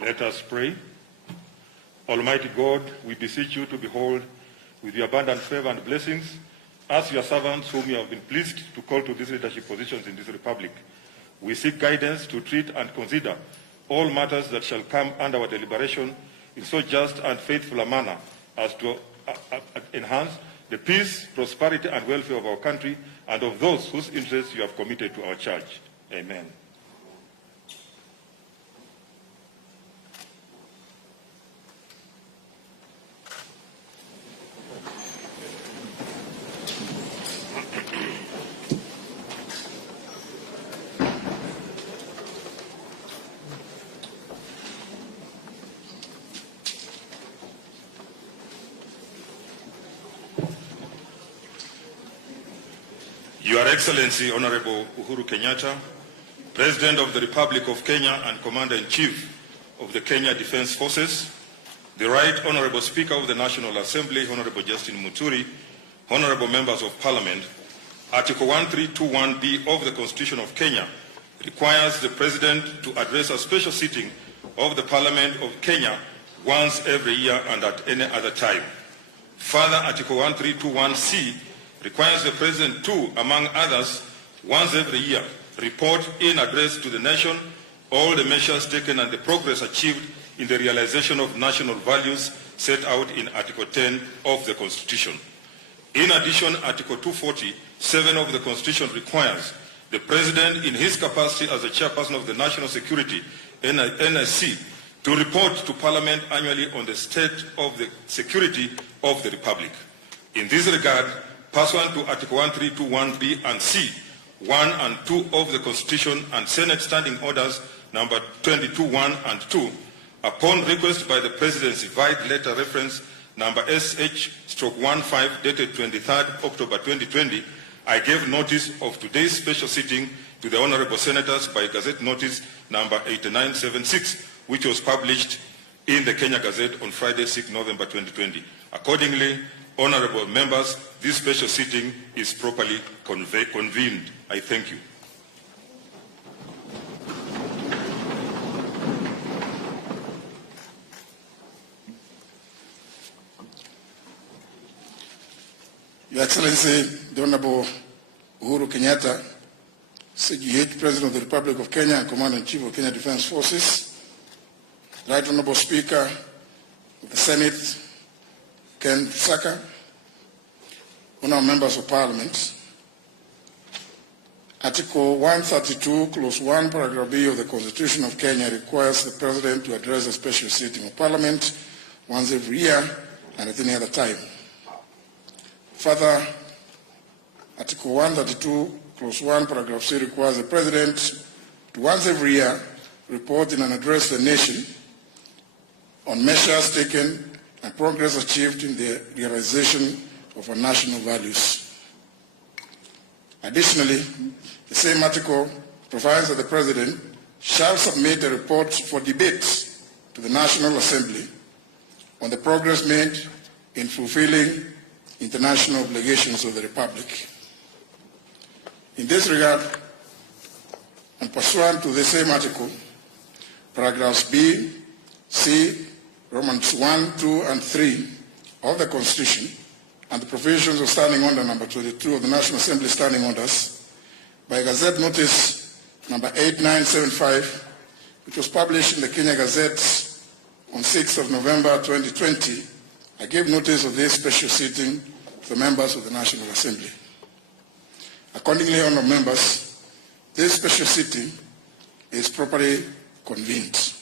Let us pray. Almighty God, we beseech you to behold with your abundant favor and blessings as your servants whom you have been pleased to call to these leadership positions in this republic. We seek guidance to treat and consider all matters that shall come under our deliberation in so just and faithful a manner as to enhance the peace, prosperity, and welfare of our country and of those whose interests you have committed to our charge. Amen. Your Excellency, Honorable Uhuru Kenyatta, President of the Republic of Kenya and Commander-in-Chief of the Kenya Defense Forces, the Right Honorable Speaker of the National Assembly, Honorable Justin Muturi, Honorable Members of Parliament, Article 1321B of the Constitution of Kenya requires the President to address a special sitting of the Parliament of Kenya once every year and at any other time. Further, Article 1321C requires the President to, among others, once every year, report in address to the nation all the measures taken and the progress achieved in the realization of national values set out in Article 10 of the Constitution. In addition, Article 247 of the Constitution requires the President, in his capacity as the Chairperson of the National Security, NSC, to report to Parliament annually on the state of the security of the Republic. In this regard, pursuant to Article 1321B and C, 1 and 2 of the Constitution and Senate Standing Orders number 22.1 and 2, upon request by the Presidency via letter reference number SH/15 dated 23rd October 2020, I gave notice of today's special sitting to the Honorable Senators by Gazette Notice number 8976, which was published in the Kenya Gazette on Friday, 6 November 2020. Accordingly, Honorable members, this special sitting is properly convened. I thank you. Your Excellency, the Honorable Uhuru Kenyatta, CGH, President of the Republic of Kenya and Commander-in-Chief of Kenya Defense Forces, Right Honorable Speaker of the Senate, Ken Saka, Honorable Members of Parliament, Article 132, Clause 1, Paragraph B of the Constitution of Kenya requires the President to address a special sitting of Parliament once every year and at any other time. Further, Article 132, Clause 1, Paragraph C requires the President to once every year report in and address the nation on measures taken and progress achieved in the realization of our national values. Additionally, the same article provides that the President shall submit a report for debate to the National Assembly on the progress made in fulfilling international obligations of the Republic. In this regard, and pursuant to the same article, paragraphs B, C, Romans 1, 2, and 3 of the Constitution, and the provisions of Standing Order number 22 of the National Assembly Standing Orders, by Gazette Notice number 8975, which was published in the Kenya Gazette on 6th of November 2020, I gave notice of this special sitting to the members of the National Assembly. Accordingly, honourable members, this special sitting is properly convened.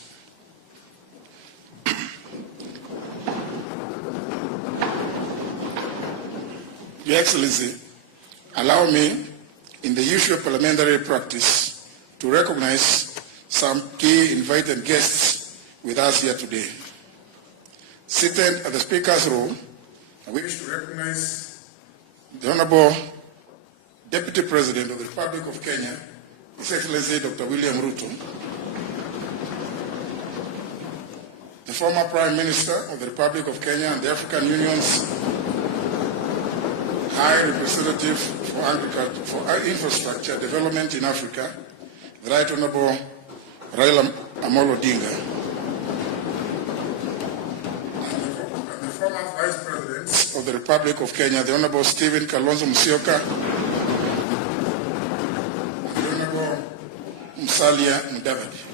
Your Excellency, allow me, in the usual parliamentary practice, to recognize some key invited guests with us here today. Seated at the Speaker's row, I wish to recognize the Honourable Deputy President of the Republic of Kenya, His Excellency Dr. William Ruto, the former Prime Minister of the Republic of Kenya and the African Union's High Representative for Infrastructure Development in Africa, the Right Honourable Raila Amolo Odinga, Justice of the Republic of Kenya, the Honorable Stephen Kalonzo Musyoka, and the Honorable Musalia Mudavadi.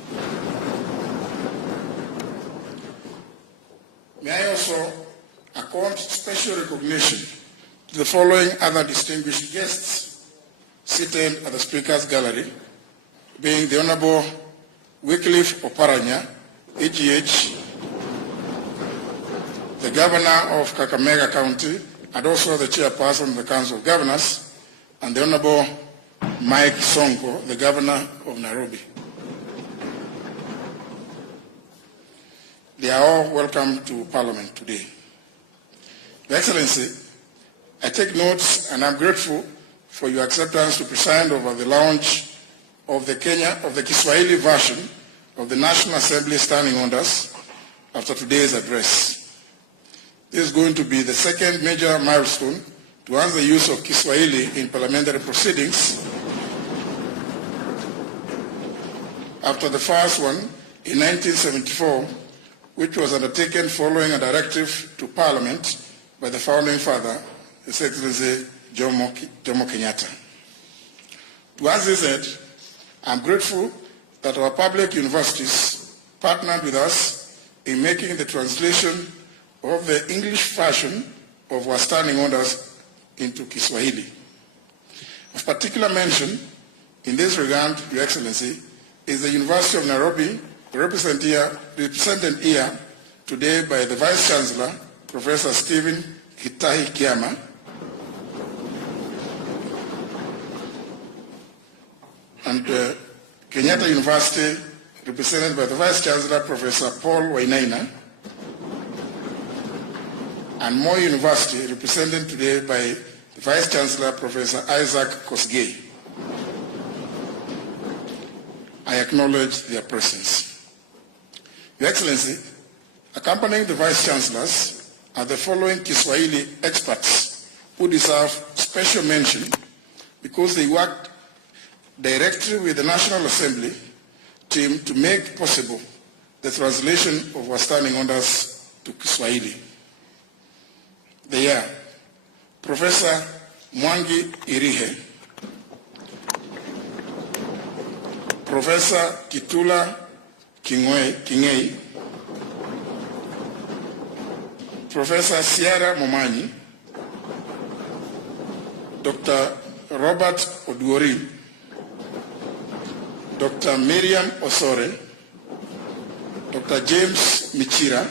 May I also accord special recognition to the following other distinguished guests seated at the Speaker's Gallery, being the Honorable Wycliffe Oparanya, AGH, the Governor of Kakamega County, and also the Chairperson of the Council of Governors, and the Honorable Mike Sonko, the Governor of Nairobi. They are all welcome to Parliament today. Your Excellency, I take notes and I'm grateful for your acceptance to preside over the launch of the Kiswahili version of the National Assembly Standing Orders after today's address. This is going to be the second major milestone towards the use of Kiswahili in parliamentary proceedings after the first one in 1974, which was undertaken following a directive to Parliament by the founding father, His Excellency Jomo Kenyatta. Towards this end, I'm grateful that our public universities partnered with us in making the translation of the English version of our standing orders into Kiswahili. Of particular mention in this regard, Your Excellency, is the University of Nairobi, represented here today by the Vice Chancellor, Professor Stephen Hitahi Kiama, and Kenyatta University, represented by the Vice Chancellor, Professor Paul Wainaina, and Moi University, represented today by the Vice Chancellor, Professor Isaac Kosgei. I acknowledge their presence. Your Excellency, accompanying the Vice Chancellors are the following Kiswahili experts who deserve special mention because they worked directly with the National Assembly team to make possible the translation of our standing orders to Kiswahili. They are Professor Mwangi Irihe, Professor Kitula Kingei, Professor Sierra Momanyi, Dr. Robert Oduori, Dr. Miriam Osore, Dr. James Michira,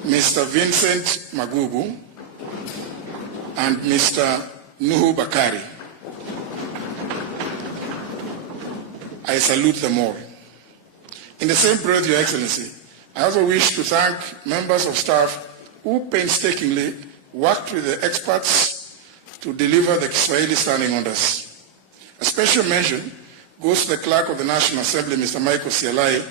Mr. Vincent Magugu, and Mr. Nuhu Bakari. I salute them all. In the same breath, Your Excellency, I also wish to thank members of staff who painstakingly worked with the experts to deliver the Kiswahili standing orders. A special mention goes to the Clerk of the National Assembly, Mr. Michael Sialai,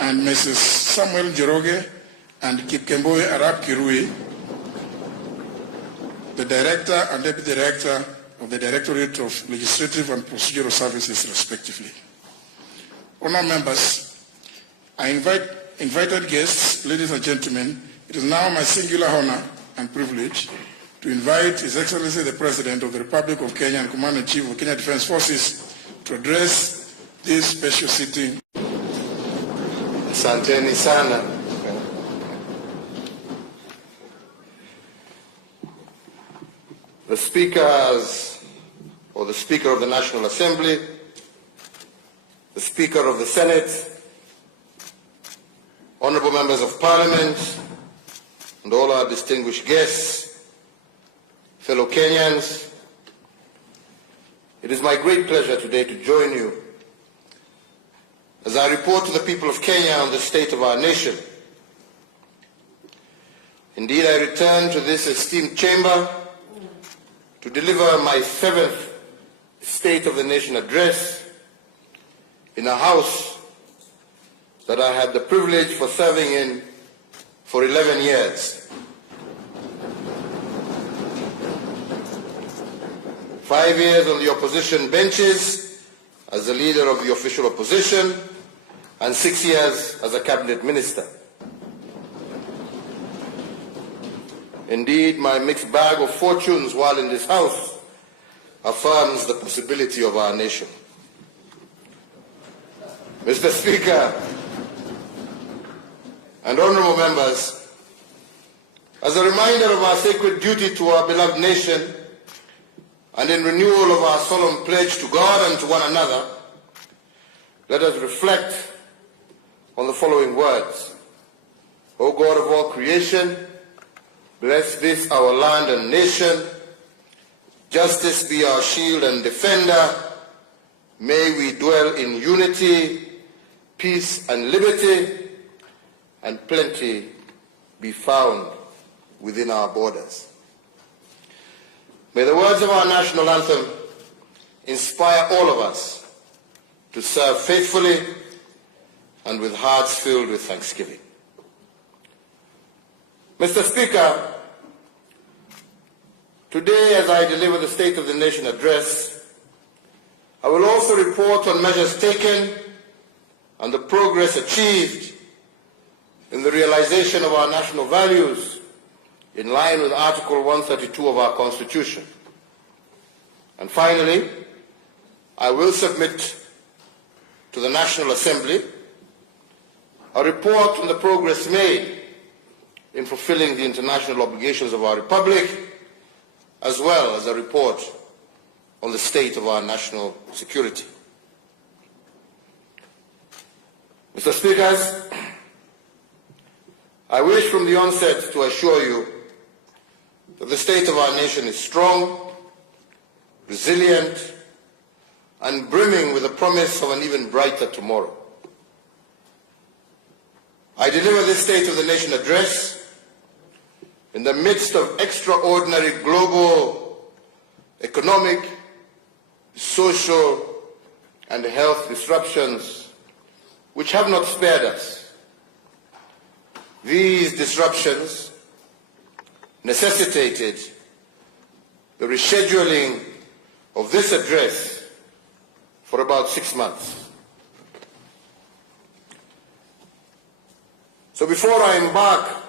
and Mrs. Samuel Jeroge and Kipkemboe Arab Kirui, the Director and Deputy Director of the Directorate of Legislative and Procedural Services, respectively. Honored members, invited guests, ladies and gentlemen, it is now my singular honor and privilege to invite His Excellency the President of the Republic of Kenya and Commander-in-Chief of Kenya Defense Forces to address this special sitting. Asanteni sana. The speakers, or the Speaker of the National Assembly, the Speaker of the Senate, honorable members of Parliament, and all our distinguished guests, fellow Kenyans, it is my great pleasure today to join you as I report to the people of Kenya on the state of our nation. Indeed, I return to this esteemed chamber to deliver my 7th State of the Nation address in a house that I had the privilege for serving in for 11 years. 5 years on the opposition benches as the leader of the official opposition, and 6 years as a cabinet minister. Indeed, my mixed bag of fortunes while in this House affirms the possibility of our nation. Mr. Speaker and honourable members, as a reminder of our sacred duty to our beloved nation and in renewal of our solemn pledge to God and to one another, let us reflect on the following words. O God of all creation, bless this our land and nation. Justice be our shield and defender. May we dwell in unity, peace and liberty, and plenty be found within our borders. May the words of our national anthem inspire all of us to serve faithfully and with hearts filled with thanksgiving. Mr. Speaker, today as I deliver the State of the Nation address, I will also report on measures taken and the progress achieved in the realization of our national values in line with Article 132 of our Constitution. And finally, I will submit to the National Assembly a report on the progress made in fulfilling the international obligations of our Republic, as well as a report on the state of our national security. Mr. Speakers, I wish from the onset to assure you that the state of our nation is strong, resilient, and brimming with the promise of an even brighter tomorrow. I deliver this State of the Nation address in the midst of extraordinary global, economic, social, and health disruptions which have not spared us. These disruptions necessitated the rescheduling of this address for about 6 months. So before I embark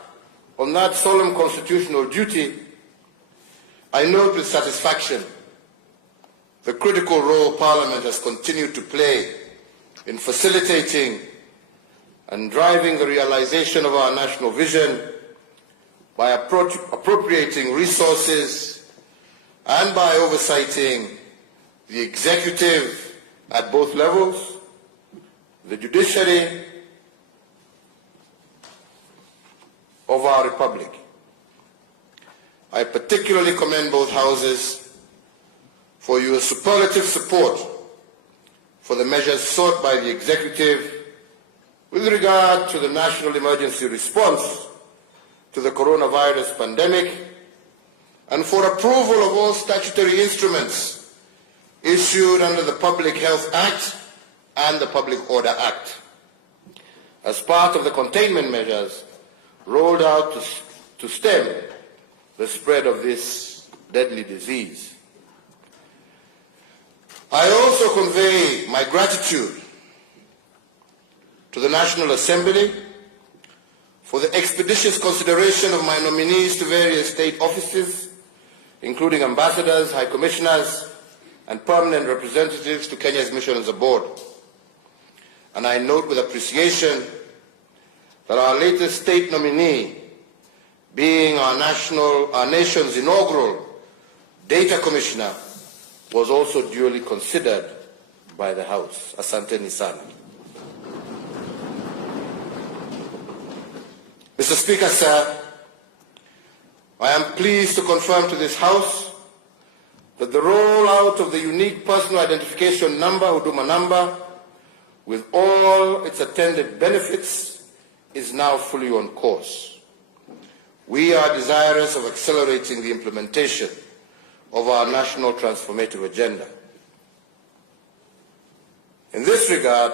on that solemn constitutional duty, I note with satisfaction the critical role Parliament has continued to play in facilitating and driving the realization of our national vision by appropriating resources and by oversighting the executive at both levels, the judiciary of our Republic. I particularly commend both houses for your superlative support for the measures sought by the executive with regard to the national emergency response to the coronavirus pandemic and for approval of all statutory instruments issued under the Public Health Act and the Public Order Act as part of the containment measures rolled out to stem the spread of this deadly disease. I also convey my gratitude to the National Assembly for the expeditious consideration of my nominees to various state offices, including ambassadors, high commissioners, and permanent representatives to Kenya's missions abroad. And I note with appreciation that our latest state nominee, being our nation's inaugural data commissioner, was also duly considered by the House. Asanteni sana. Mr. Speaker, sir, I am pleased to confirm to this House that the rollout of the unique personal identification number, Huduma number, with all its attendant benefits, is now fully on course. We are desirous of accelerating the implementation of our national transformative agenda. In this regard,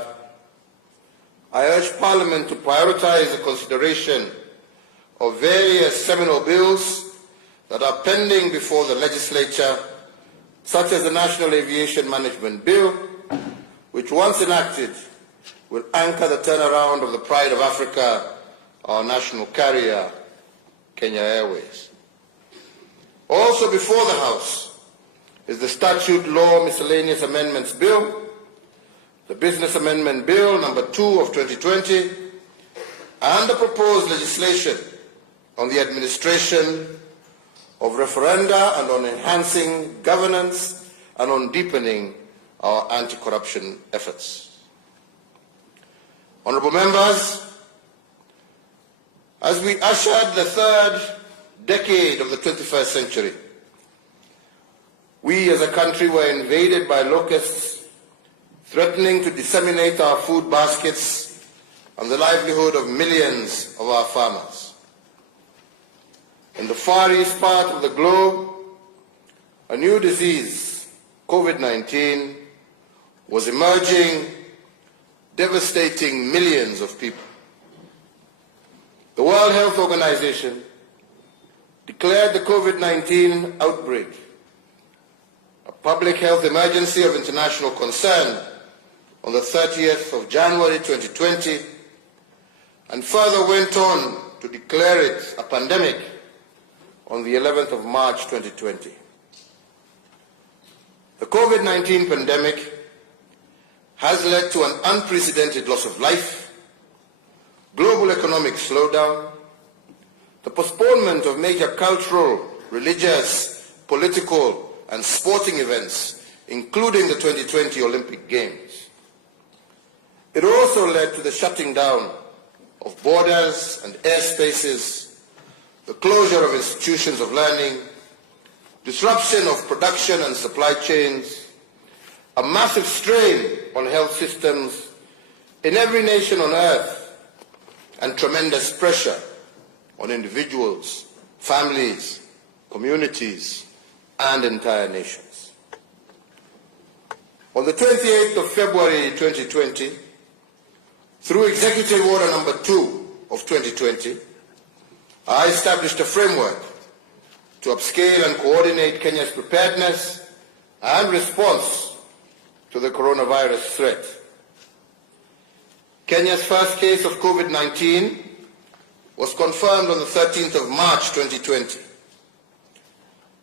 I urge Parliament to prioritize the consideration of various seminal bills that are pending before the legislature, such as the National Aviation Management Bill, which once enacted will anchor the turnaround of the pride of Africa, our national carrier, Kenya Airways. Also before the House is the Statute Law Miscellaneous Amendments Bill, the Business Amendment Bill number 2 of 2020, and the proposed legislation on the administration of referenda and on enhancing governance and on deepening our anti-corruption efforts. Honourable members, as we ushered the third decade of the 21st century, we as a country were invaded by locusts threatening to disseminate our food baskets and the livelihood of millions of our farmers. In the far east part of the globe, a new disease, COVID-19, was emerging, devastating millions of people. The World Health Organization declared the COVID-19 outbreak a public health emergency of international concern on the 30th of January 2020, and further went on to declare it a pandemic on the 11th of March 2020. The COVID-19 pandemic has led to an unprecedented loss of life, global economic slowdown, the postponement of major cultural, religious, political, and sporting events, including the 2020 Olympic Games. It also led to the shutting down of borders and airspaces, the closure of institutions of learning, disruption of production and supply chains, a massive strain on health systems in every nation on earth, and tremendous pressure on individuals, families, communities, and entire nations. On the 28th of February 2020, through Executive Order number 2 of 2020, I established a framework to upscale and coordinate Kenya's preparedness and response to the coronavirus threat. Kenya's first case of COVID-19 was confirmed on the 13th of March 2020.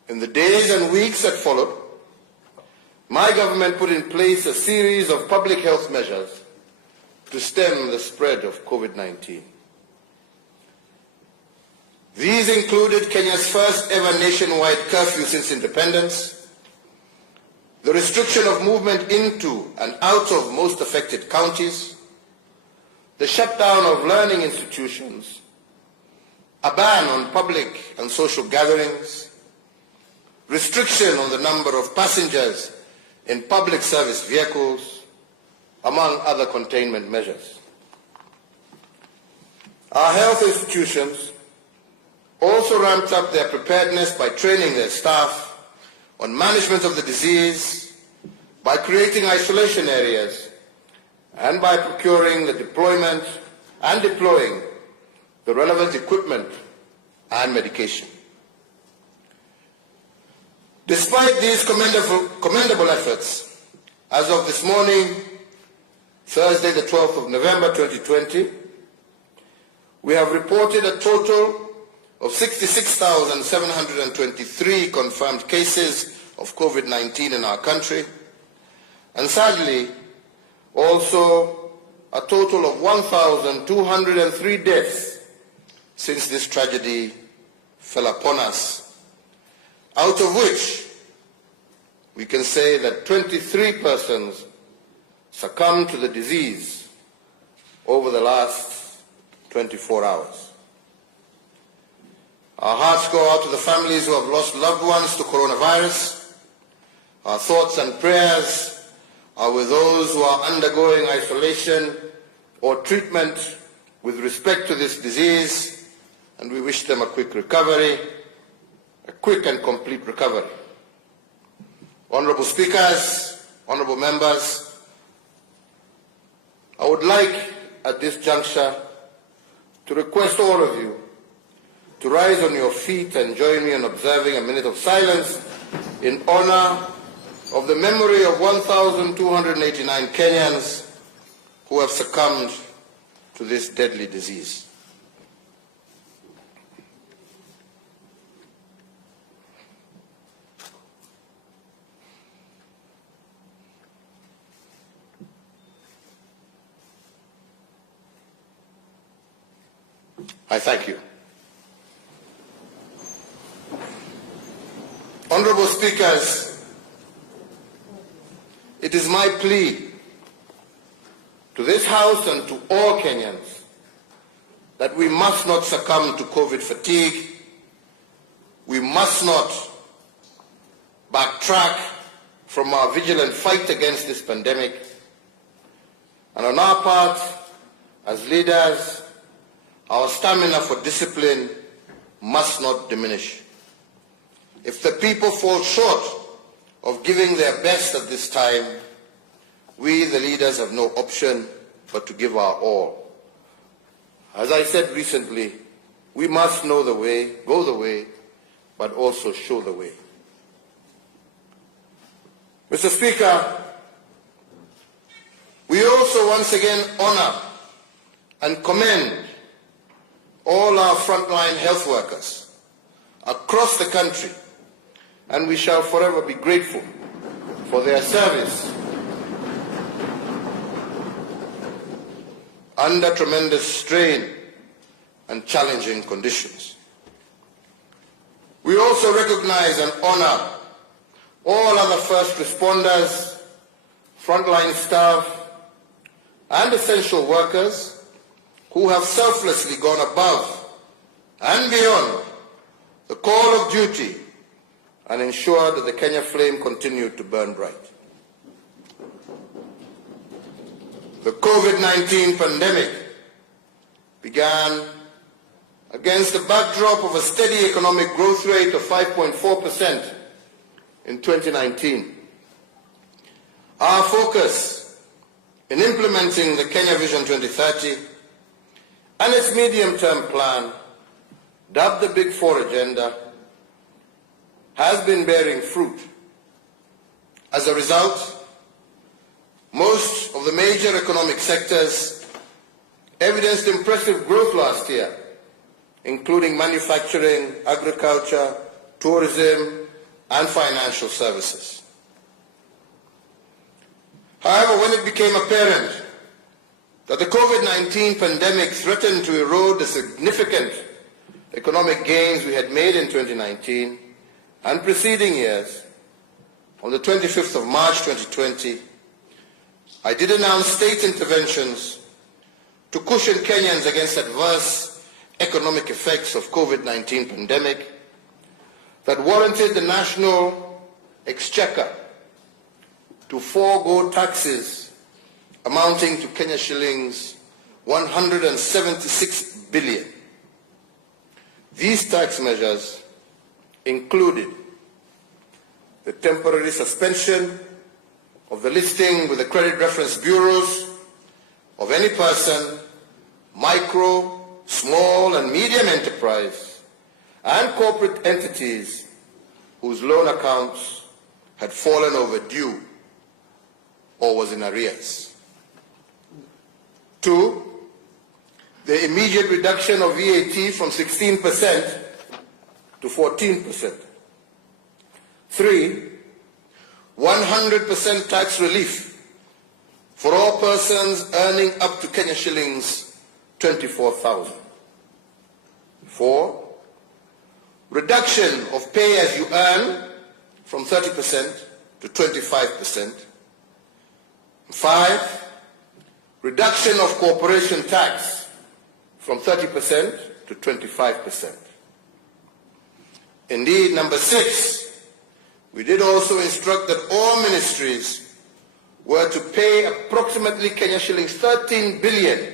In the days and weeks that followed, my government put in place a series of public health measures to stem the spread of COVID-19. These included Kenya's first ever nationwide curfew since independence, the restriction of movement into and out of most affected counties, the shutdown of learning institutions, a ban on public and social gatherings, restriction on the number of passengers in public service vehicles, among other containment measures. Our health institutions also ramped up their preparedness by training their staff on management of the disease, by creating isolation areas, and by procuring the deployment and deploying the relevant equipment and medication. Despite these commendable efforts, as of this morning, Thursday the 12th of November 2020, we have reported a total of 66,723 confirmed cases of COVID-19 in our country, and sadly, also a total of 1,203 deaths since this tragedy fell upon us, out of which we can say that 23 persons succumbed to the disease over the last 24 hours. Our hearts go out to the families who have lost loved ones to coronavirus. Our thoughts and prayers are with those who are undergoing isolation or treatment with respect to this disease, and we wish them a quick recovery, a quick and complete recovery. Honourable Speakers, honourable members, I would like at this juncture to request all of you to rise on your feet and join me in observing a minute of silence in honour of the memory of 1,289 Kenyans who have succumbed to this deadly disease. I thank you. Honorable Speakers, it is my plea to this House and to all Kenyans that we must not succumb to COVID fatigue. We must not backtrack from our vigilant fight against this pandemic. And on our part, as leaders, our stamina for discipline must not diminish. If the people fall short of giving their best at this time, we, the leaders, have no option but to give our all. As I said recently, we must know the way, go the way, but also show the way. Mr. Speaker, we also once again honor and commend all our frontline health workers across the country, and we shall forever be grateful for their service under tremendous strain and challenging conditions. We also recognize and honor all other first responders, frontline staff, and essential workers who have selflessly gone above and beyond the call of duty and ensured that the Kenya flame continued to burn bright. The COVID-19 pandemic began against the backdrop of a steady economic growth rate of 5.4% in 2019. Our focus in implementing the Kenya Vision 2030 and its medium-term plan, dubbed the Big Four Agenda, has been bearing fruit. As a result, most of the major economic sectors evidenced impressive growth last year, including manufacturing, agriculture, tourism, and financial services. However, when it became apparent that the COVID-19 pandemic threatened to erode the significant economic gains we had made in 2019 and preceding years, on the 25th of March 2020, I did announce state interventions to cushion Kenyans against adverse economic effects of COVID-19 pandemic that warranted the national exchequer to forego taxes amounting to Kenya shillings 176 billion. These tax measures included the temporary suspension of the listing with the credit reference bureaus of any person, micro, small and medium enterprise, and corporate entities whose loan accounts had fallen overdue or was in arrears. 2, the immediate reduction of VAT from 16% to 14%. 3, 100% tax relief for all persons earning up to Kenya shillings 24,000. 4, reduction of pay as you earn from 30% to 25%. 5, reduction of corporation tax from 30% to 25%. Indeed, number 6, we did also instruct that all ministries were to pay approximately Kenya shillings 13 billion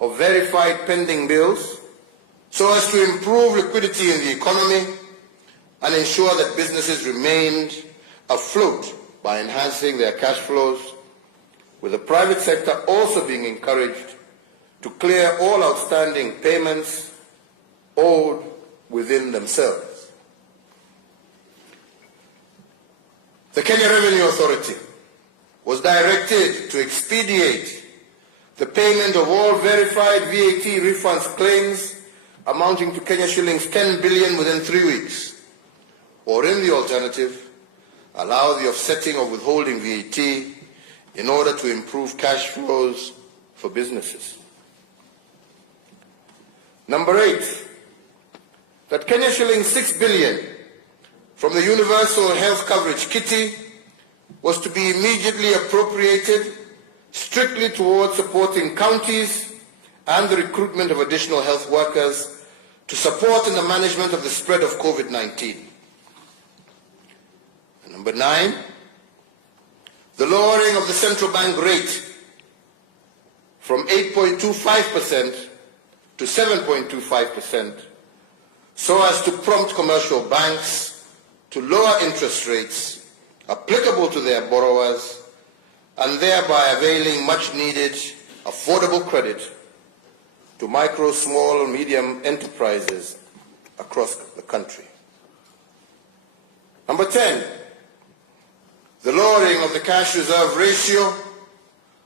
of verified pending bills so as to improve liquidity in the economy and ensure that businesses remained afloat by enhancing their cash flows, with the private sector also being encouraged to clear all outstanding payments owed within themselves. The Kenya Revenue Authority was directed to expedite the payment of all verified VAT refunds claims amounting to Kenya shillings 10 billion within 3 weeks, or in the alternative, allow the offsetting of withholding VAT in order to improve cash flows for businesses. Number 8, that Kenya shillings 6 billion from the Universal Health Coverage Kitty was to be immediately appropriated strictly towards supporting counties and the recruitment of additional health workers to support in the management of the spread of COVID-19. Number 9, the lowering of the central bank rate from 8.25% to 7.25%, so as to prompt commercial banks to lower interest rates applicable to their borrowers and thereby availing much needed affordable credit to micro, small, and medium enterprises across the country. Number 10, the lowering of the cash reserve ratio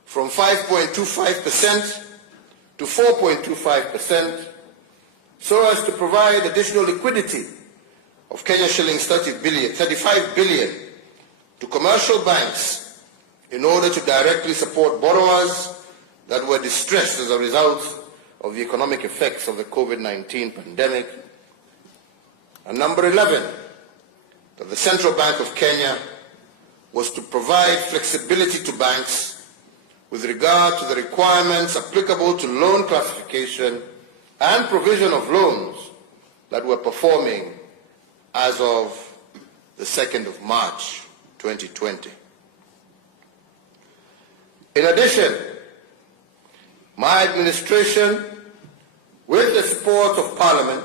from 5.25% to 4.25%, so as to provide additional liquidity of Kenya shillings 35 billion to commercial banks in order to directly support borrowers that were distressed as a result of the economic effects of the COVID-19 pandemic. And number 11, that the Central Bank of Kenya was to provide flexibility to banks with regard to the requirements applicable to loan classification and provision of loans that were performing as of the 2nd of March 2020. In addition, my administration, with the support of Parliament,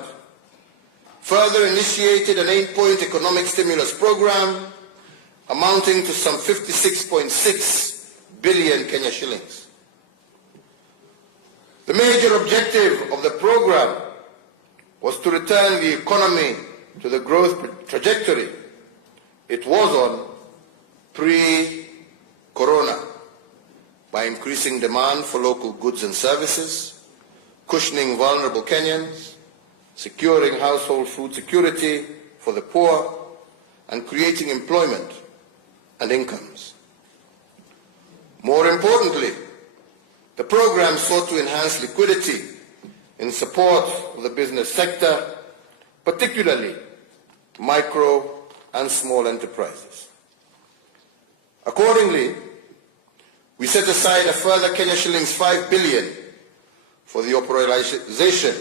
further initiated an 8-point economic stimulus program amounting to some 56.6 billion Kenya shillings. The major objective of the program was to return the economy to the growth trajectory it was on pre-corona by increasing demand for local goods and services, cushioning vulnerable Kenyans, securing household food security for the poor, and creating employment and incomes. More importantly, the program sought to enhance liquidity in support of the business sector, particularly micro and small enterprises. Accordingly, we set aside a further Kenya shillings 5 billion for the operationalization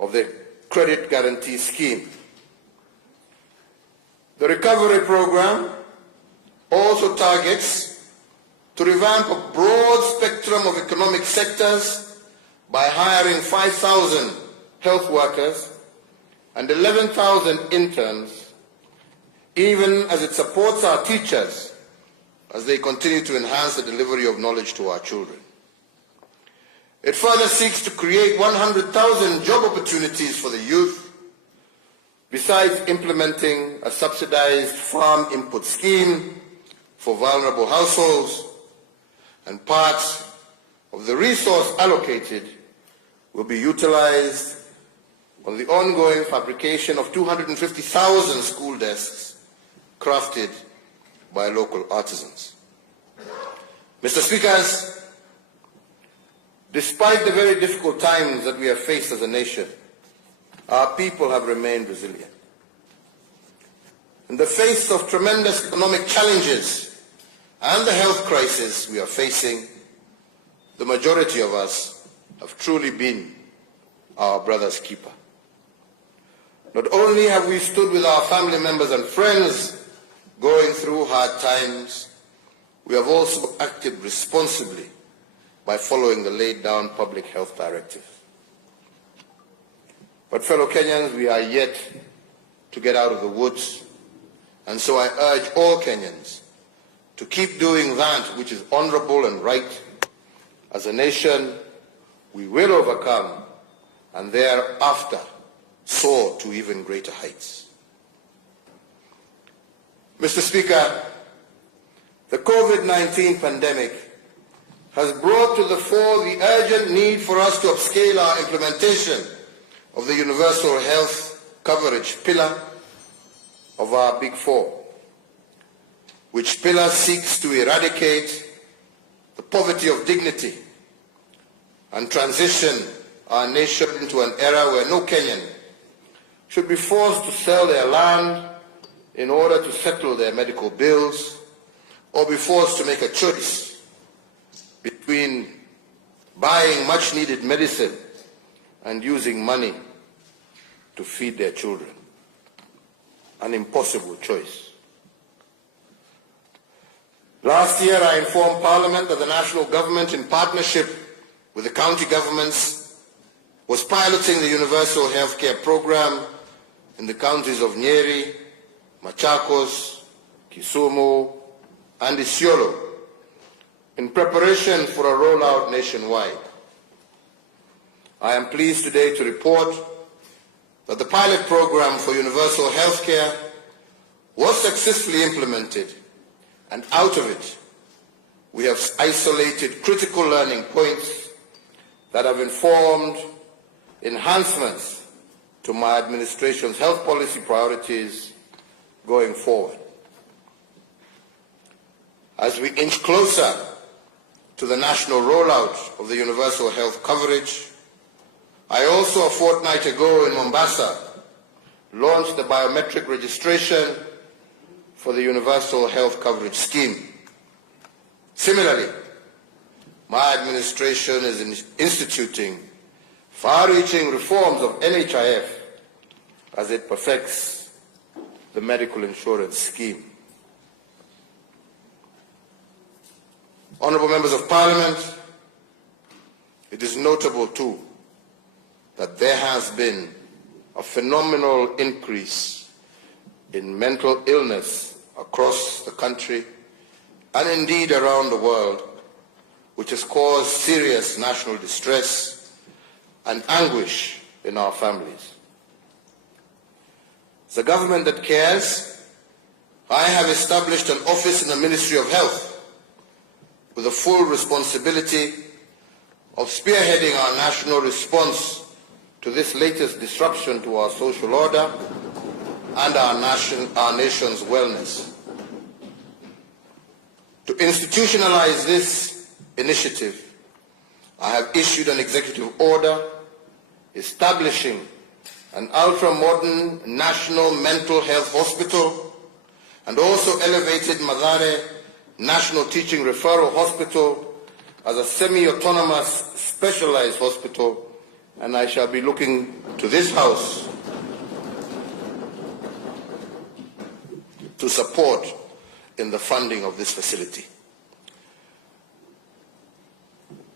of the credit guarantee scheme. The recovery program also targets to revamp a broad spectrum of economic sectors by hiring 5,000 health workers and 11,000 interns, even as it supports our teachers as they continue to enhance the delivery of knowledge to our children. It further seeks to create 100,000 job opportunities for the youth, besides implementing a subsidized farm input scheme for vulnerable households, and parts of the resource allocated will be utilized on the ongoing fabrication of 250,000 school desks crafted by local artisans. Mr. Speakers, despite the very difficult times that we have faced as a nation, our people have remained resilient. In the face of tremendous economic challenges and the health crisis we are facing, the majority of us have truly been our brother's keeper. Not only have we stood with our family members and friends going through hard times, we have also acted responsibly by following the laid down public health directive. But fellow Kenyans, we are yet to get out of the woods, and so I urge all Kenyans to keep doing that which is honorable and right. As a nation, we will overcome and thereafter soar to even greater heights. Mr. Speaker, the COVID-19 pandemic has brought to the fore the urgent need for us to upscale our implementation of the universal health coverage pillar of our Big Four, which pillar seeks to eradicate the poverty of dignity and transition our nation into an era where no Kenyan should be forced to sell their land in order to settle their medical bills, or be forced to make a choice between buying much-needed medicine and using money to feed their children. An impossible choice. Last year, I informed Parliament that the national government, in partnership with the county governments, was piloting the universal healthcare program in the counties of Nyeri, Machakos, Kisumu, and Isiolo, in preparation for a rollout nationwide. I am pleased today to report that the pilot program for universal healthcare was successfully implemented, and out of it, we have isolated critical learning points that have informed enhancements to my administration's health policy priorities going forward. As we inch closer to the national rollout of the universal health coverage, I also, a fortnight ago in Mombasa, launched the biometric registration for the universal health coverage scheme. Similarly, my administration is instituting far-reaching reforms of NHIF as it perfects the medical insurance scheme. Honourable Members of Parliament, it is notable too that there has been a phenomenal increase in mental illness across the country and indeed around the world, which has caused serious national distress and anguish in our families. As a government that cares, I have established an office in the Ministry of Health with the full responsibility of spearheading our national response to this latest disruption to our social order and our nation's wellness. To institutionalize this initiative, I have issued an executive order establishing an ultra-modern national mental health hospital and also elevated Mathare National Teaching Referral Hospital as a semi-autonomous specialized hospital, and I shall be looking to this House to support in the funding of this facility.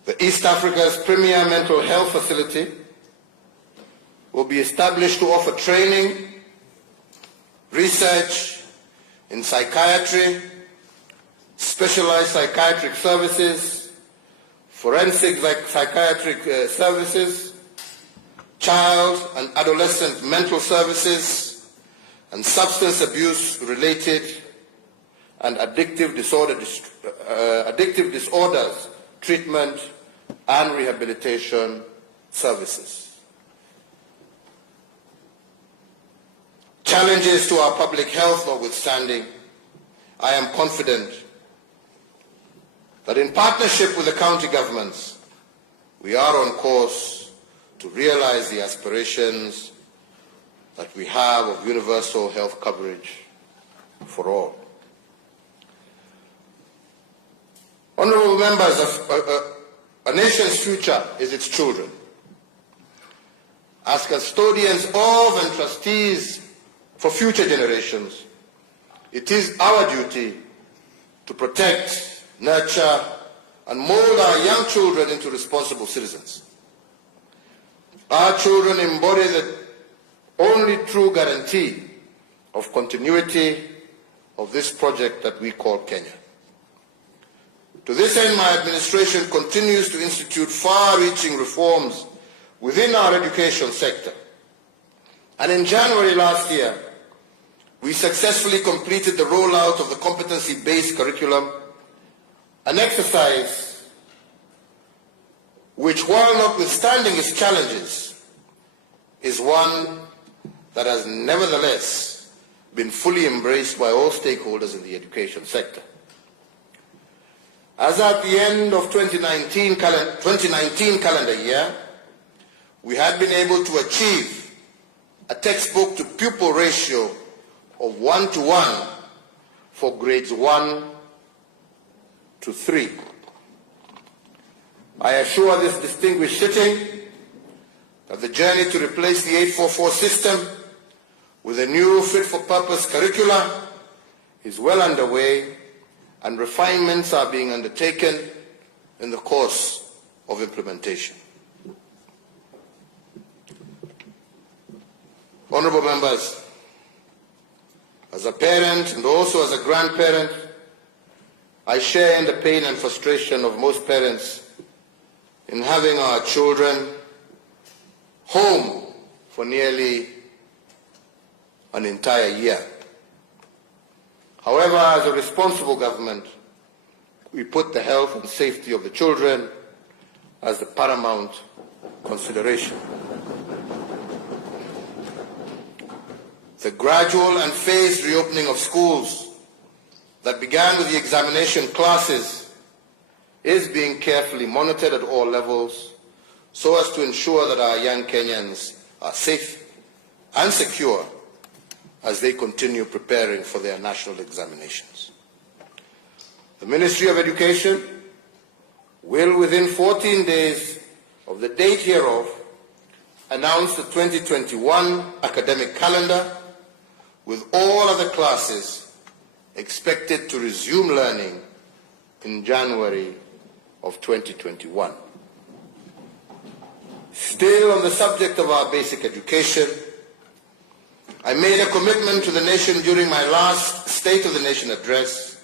The East Africa's premier mental health facility will be established to offer training, research in psychiatry, specialized psychiatric services, forensic psychiatric services, child and adolescent mental services, and substance abuse related and addictive disorders treatment and rehabilitation services. Challenges to our public health notwithstanding, I am confident that in partnership with the county governments, we are on course to realize the aspirations that we have of universal health coverage for all. Honourable members, a nation's future is its children. As custodians of and trustees for future generations, it is our duty to protect, nurture, and mold our young children into responsible citizens. Our children embody the only true guarantee of continuity of this project that we call Kenya. To this end, my administration continues to institute far-reaching reforms within our education sector. And in January last year, we successfully completed the rollout of the competency-based curriculum, an exercise which, while notwithstanding its challenges, is one that has nevertheless been fully embraced by all stakeholders in the education sector. As at the end of 2019 calendar year, we had been able to achieve a textbook to pupil ratio of 1:1 for grades 1 to 3. I assure this distinguished sitting that the journey to replace the 844 system with a new fit-for-purpose curricula is well underway, and refinements are being undertaken in the course of implementation. Honorable members, as a parent and also as a grandparent, I share in the pain and frustration of most parents in having our children home for nearly an entire year. However, as a responsible government, we put the health and safety of the children as the paramount consideration. The gradual and phased reopening of schools that began with the examination classes is being carefully monitored at all levels so as to ensure that our young Kenyans are safe and secure as they continue preparing for their national examinations. The Ministry of Education will, within 14 days of the date hereof, announce the 2021 academic calendar, with all other classes expected to resume learning in January of 2021. Still on the subject of our basic education, I made a commitment to the nation during my last State of the Nation address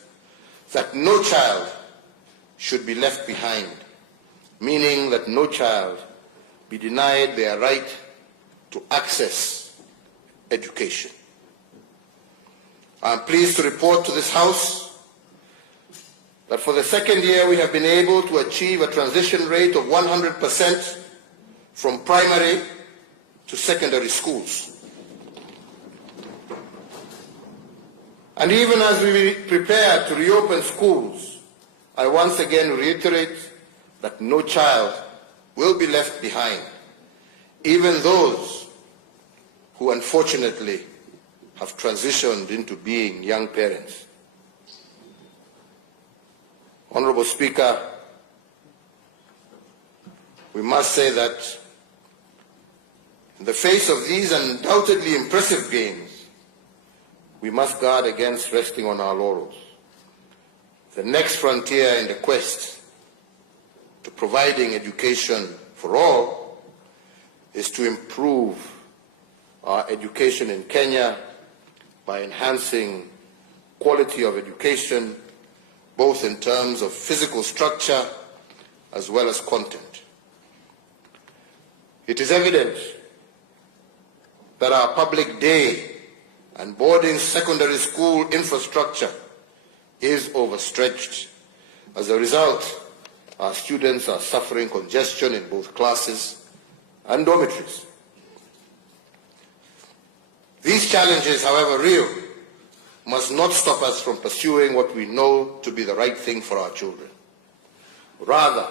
that no child should be left behind, meaning that no child be denied their right to access education. I am pleased to report to this House that for the second year we have been able to achieve a transition rate of 100% from primary to secondary schools. And even as we prepare to reopen schools, I once again reiterate that no child will be left behind, even those who unfortunately have transitioned into being young parents. Honorable Speaker, we must say that in the face of these undoubtedly impressive gains, we must guard against resting on our laurels. The next frontier in the quest to providing education for all is to improve our education in Kenya by enhancing quality of education, both in terms of physical structure as well as content. It is evident that our public day and boarding secondary school infrastructure is overstretched. As a result, our students are suffering congestion in both classes and dormitories. These challenges, however real, must not stop us from pursuing what we know to be the right thing for our children. Rather,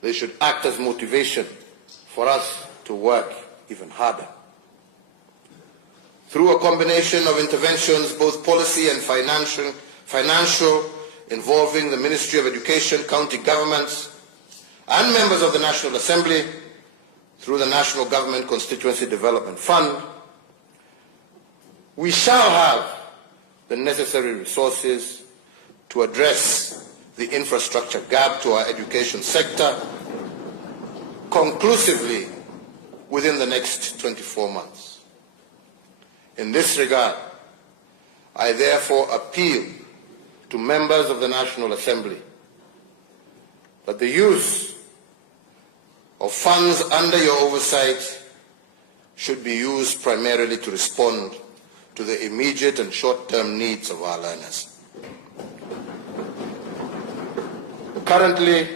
they should act as motivation for us to work even harder. Through a combination of interventions, both policy and financial, involving the Ministry of Education, county governments, and members of the National Assembly, through the National Government Constituency Development Fund, we shall have the necessary resources to address the infrastructure gap to our education sector conclusively within the next 24 months. In this regard, I therefore appeal to members of the National Assembly that the use of funds under your oversight should be used primarily to respond to the immediate and short-term needs of our learners. Currently,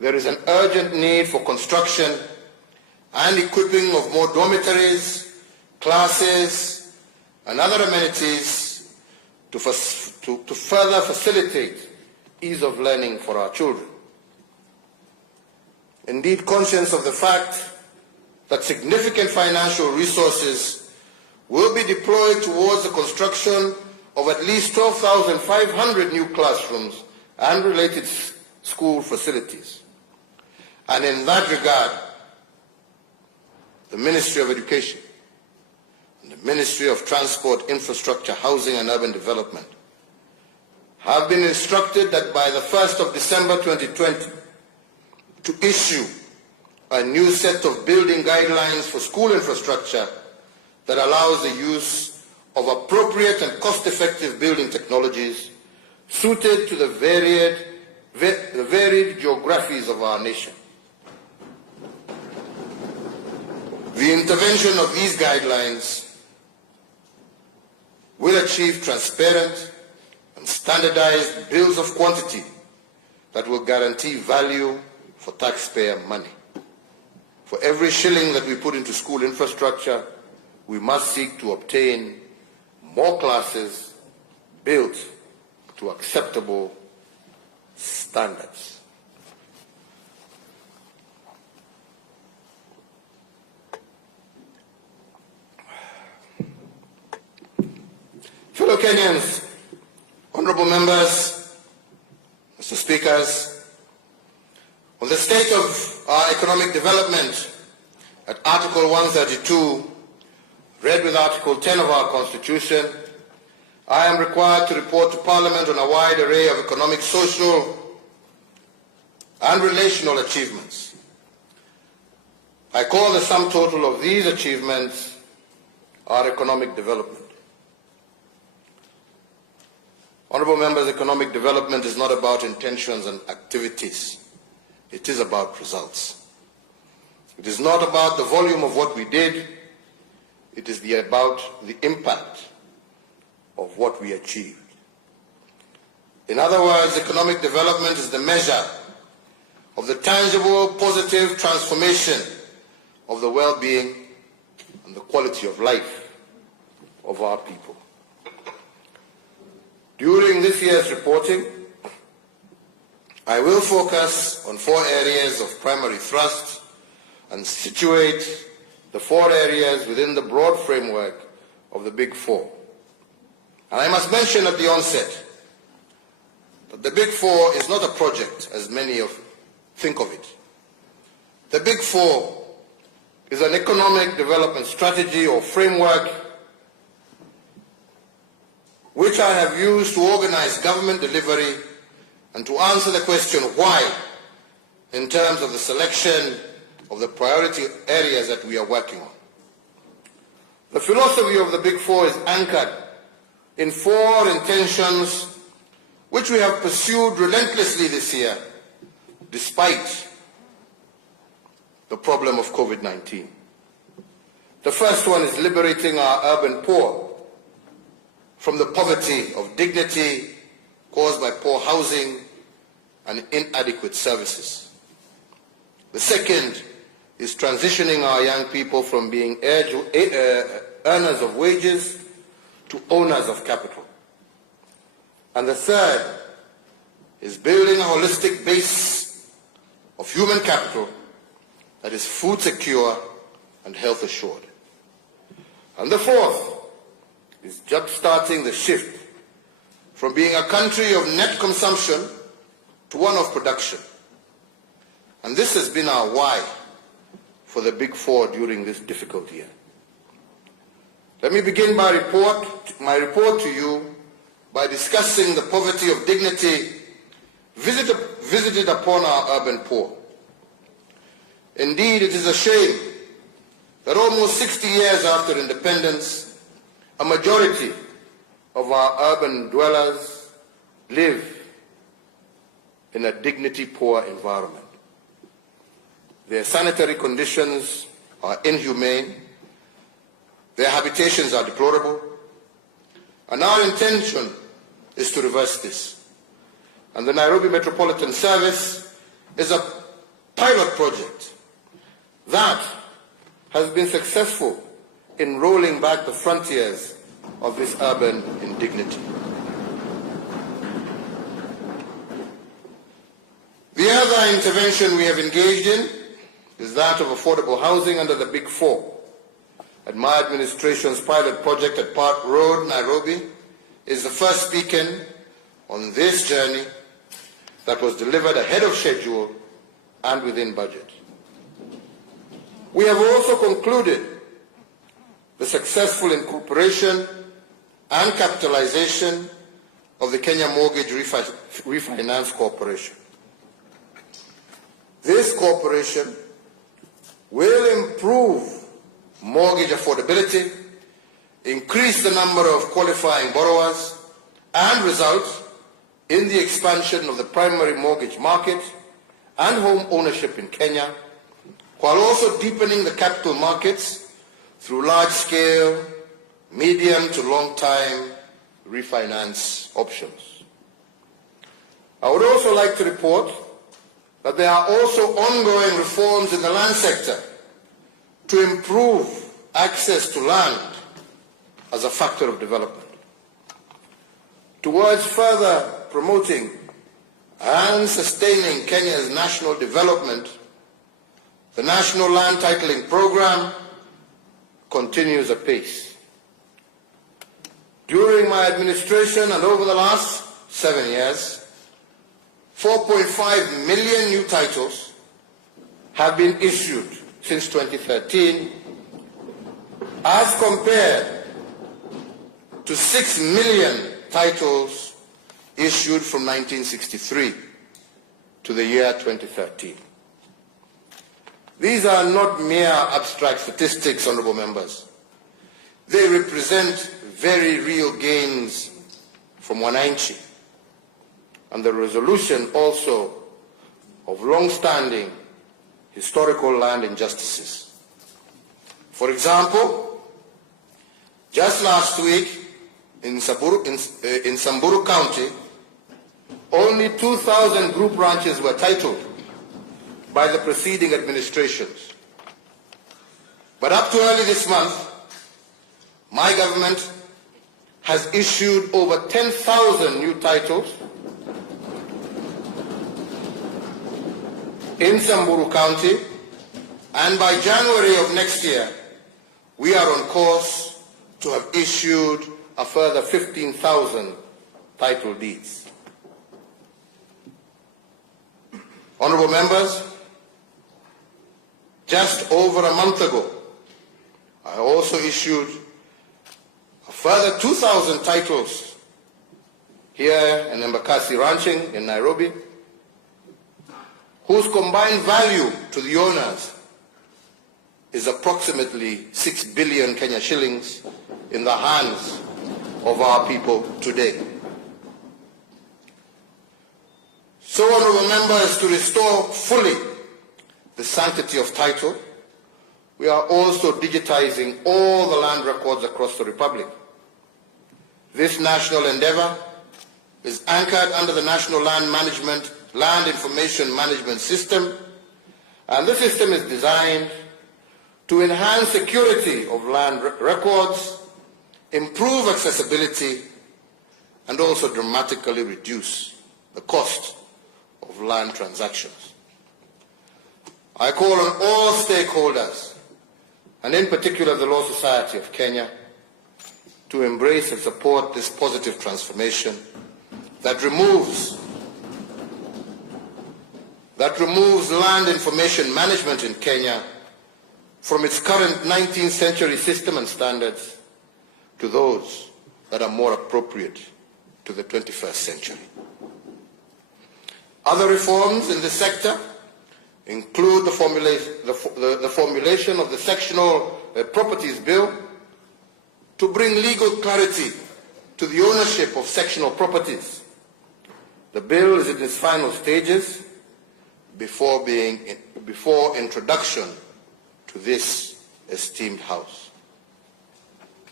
there is an urgent need for construction and equipping of more dormitories, classes, and other amenities to further facilitate ease of learning for our children. Indeed, conscious of the fact that significant financial resources will be deployed towards the construction of at least 12,500 new classrooms and related school facilities. And in that regard, the Ministry of Education and the Ministry of Transport, Infrastructure, Housing and Urban Development have been instructed that by the 1st of December 2020 to issue a new set of building guidelines for school infrastructure that allows the use of appropriate and cost-effective building technologies suited to the varied geographies of our nation. The intervention of these guidelines will achieve transparent and standardized bills of quantity that will guarantee value for taxpayer money. For every shilling that we put into school infrastructure, we must seek to obtain more classes built to acceptable standards. Fellow Kenyans, honorable members, Mr. Speakers, on the state of our economic development at Article 132, read with Article 10 of our Constitution, I am required to report to Parliament on a wide array of economic, social, and relational achievements. I call the sum total of these achievements our economic development. Honourable members, economic development is not about intentions and activities. It is about results. It is not about the volume of what we did. It is about the impact of what we achieved. In other words, economic development is the measure of the tangible, positive transformation of the well-being and the quality of life of our people. During this year's reporting, I will focus on 4 areas of primary thrust and situate the 4 areas within the broad framework of the Big Four. And I must mention at the onset that the Big Four is not a project as many think of it. The Big Four is an economic development strategy or framework which I have used to organize government delivery and to answer the question why in terms of the selection of the priority areas that we are working on. The philosophy of the Big Four is anchored in 4 intentions which we have pursued relentlessly this year despite the problem of COVID-19. The first one is liberating our urban poor from the poverty of dignity caused by poor housing and inadequate services. The second is transitioning our young people from being earners of wages to owners of capital. And the third is building a holistic base of human capital that is food secure and health assured. And the fourth is jump-starting the shift from being a country of net consumption to one of production. And this has been our why for the Big Four during this difficult year. Let me begin my report to you by discussing the poverty of dignity visited upon our urban poor. Indeed, it is a shame that almost 60 years after independence, a majority of our urban dwellers live in a dignity-poor environment. Their sanitary conditions are inhumane, their habitations are deplorable, and our intention is to reverse this. And the Nairobi Metropolitan Service is pilot project that has been successful in rolling back the frontiers of this urban indignity. The other intervention we have engaged in is that of affordable housing under the Big Four. And my administration's pilot project at Park Road, Nairobi, is the first beacon on this journey that was delivered ahead of schedule and within budget. We have also concluded the successful incorporation and capitalization of the Kenya Mortgage Refinance Corporation. This corporation will improve mortgage affordability, increase the number of qualifying borrowers, and result in the expansion of the primary mortgage market and home ownership in Kenya, while also deepening the capital markets through large-scale, medium to long-time refinance options. I would also like to report that there are also ongoing reforms in the land sector to improve access to land as a factor of development. Towards further promoting and sustaining Kenya's national development, the National Land Titling Program continues apace. During my administration and over the last 7 years, 4.5 million new titles have been issued since 2013, as compared to 6 million titles issued from 1963 to the year 2013. These are not mere abstract statistics, honorable members. They represent very real gains from wananchi and the resolution also of long-standing historical land injustices. For example, just last week in Samburu County, only 2,000 group ranches were titled by the preceding administrations. But up to early this month, my government has issued over 10,000 new titles in Samburu County, and by January of next year, we are on course to have issued a further 15,000 title deeds. Honorable members, just over a month ago, I also issued a further 2,000 titles here in Embakasi Ranching in Nairobi, whose combined value to the owners is approximately 6 billion Kenya shillings in the hands of our people today. So, honorable members, to restore fully the sanctity of title, we are also digitizing all the land records across the Republic. This national endeavor is anchored under the National Land Information Management System, and the system is designed to enhance security of land records, improve accessibility, and also dramatically reduce the cost of land transactions. I call on all stakeholders, and in particular the Law Society of Kenya, to embrace and support this positive transformation that removes land information management in Kenya from its current 19th century system and standards to those that are more appropriate to the 21st century. Other reforms in this sector include the formulation of the Sectional Properties Bill to bring legal clarity to the ownership of sectional properties. The bill is in its final stages before introduction to this esteemed House.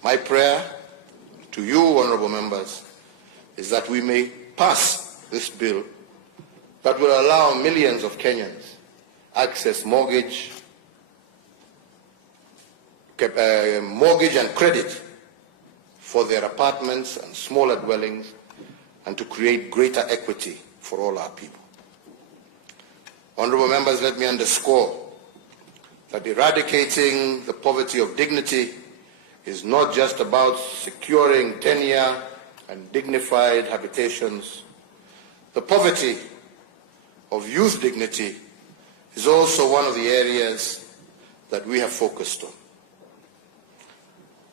My prayer to you, honorable members, is that we may pass this bill that will allow millions of Kenyans access mortgage and credit for their apartments and smaller dwellings, and to create greater equity for all our people. Honorable members, let me underscore that eradicating the poverty of dignity is not just about securing tenure and dignified habitations. The poverty of youth dignity is also one of the areas that we have focused on.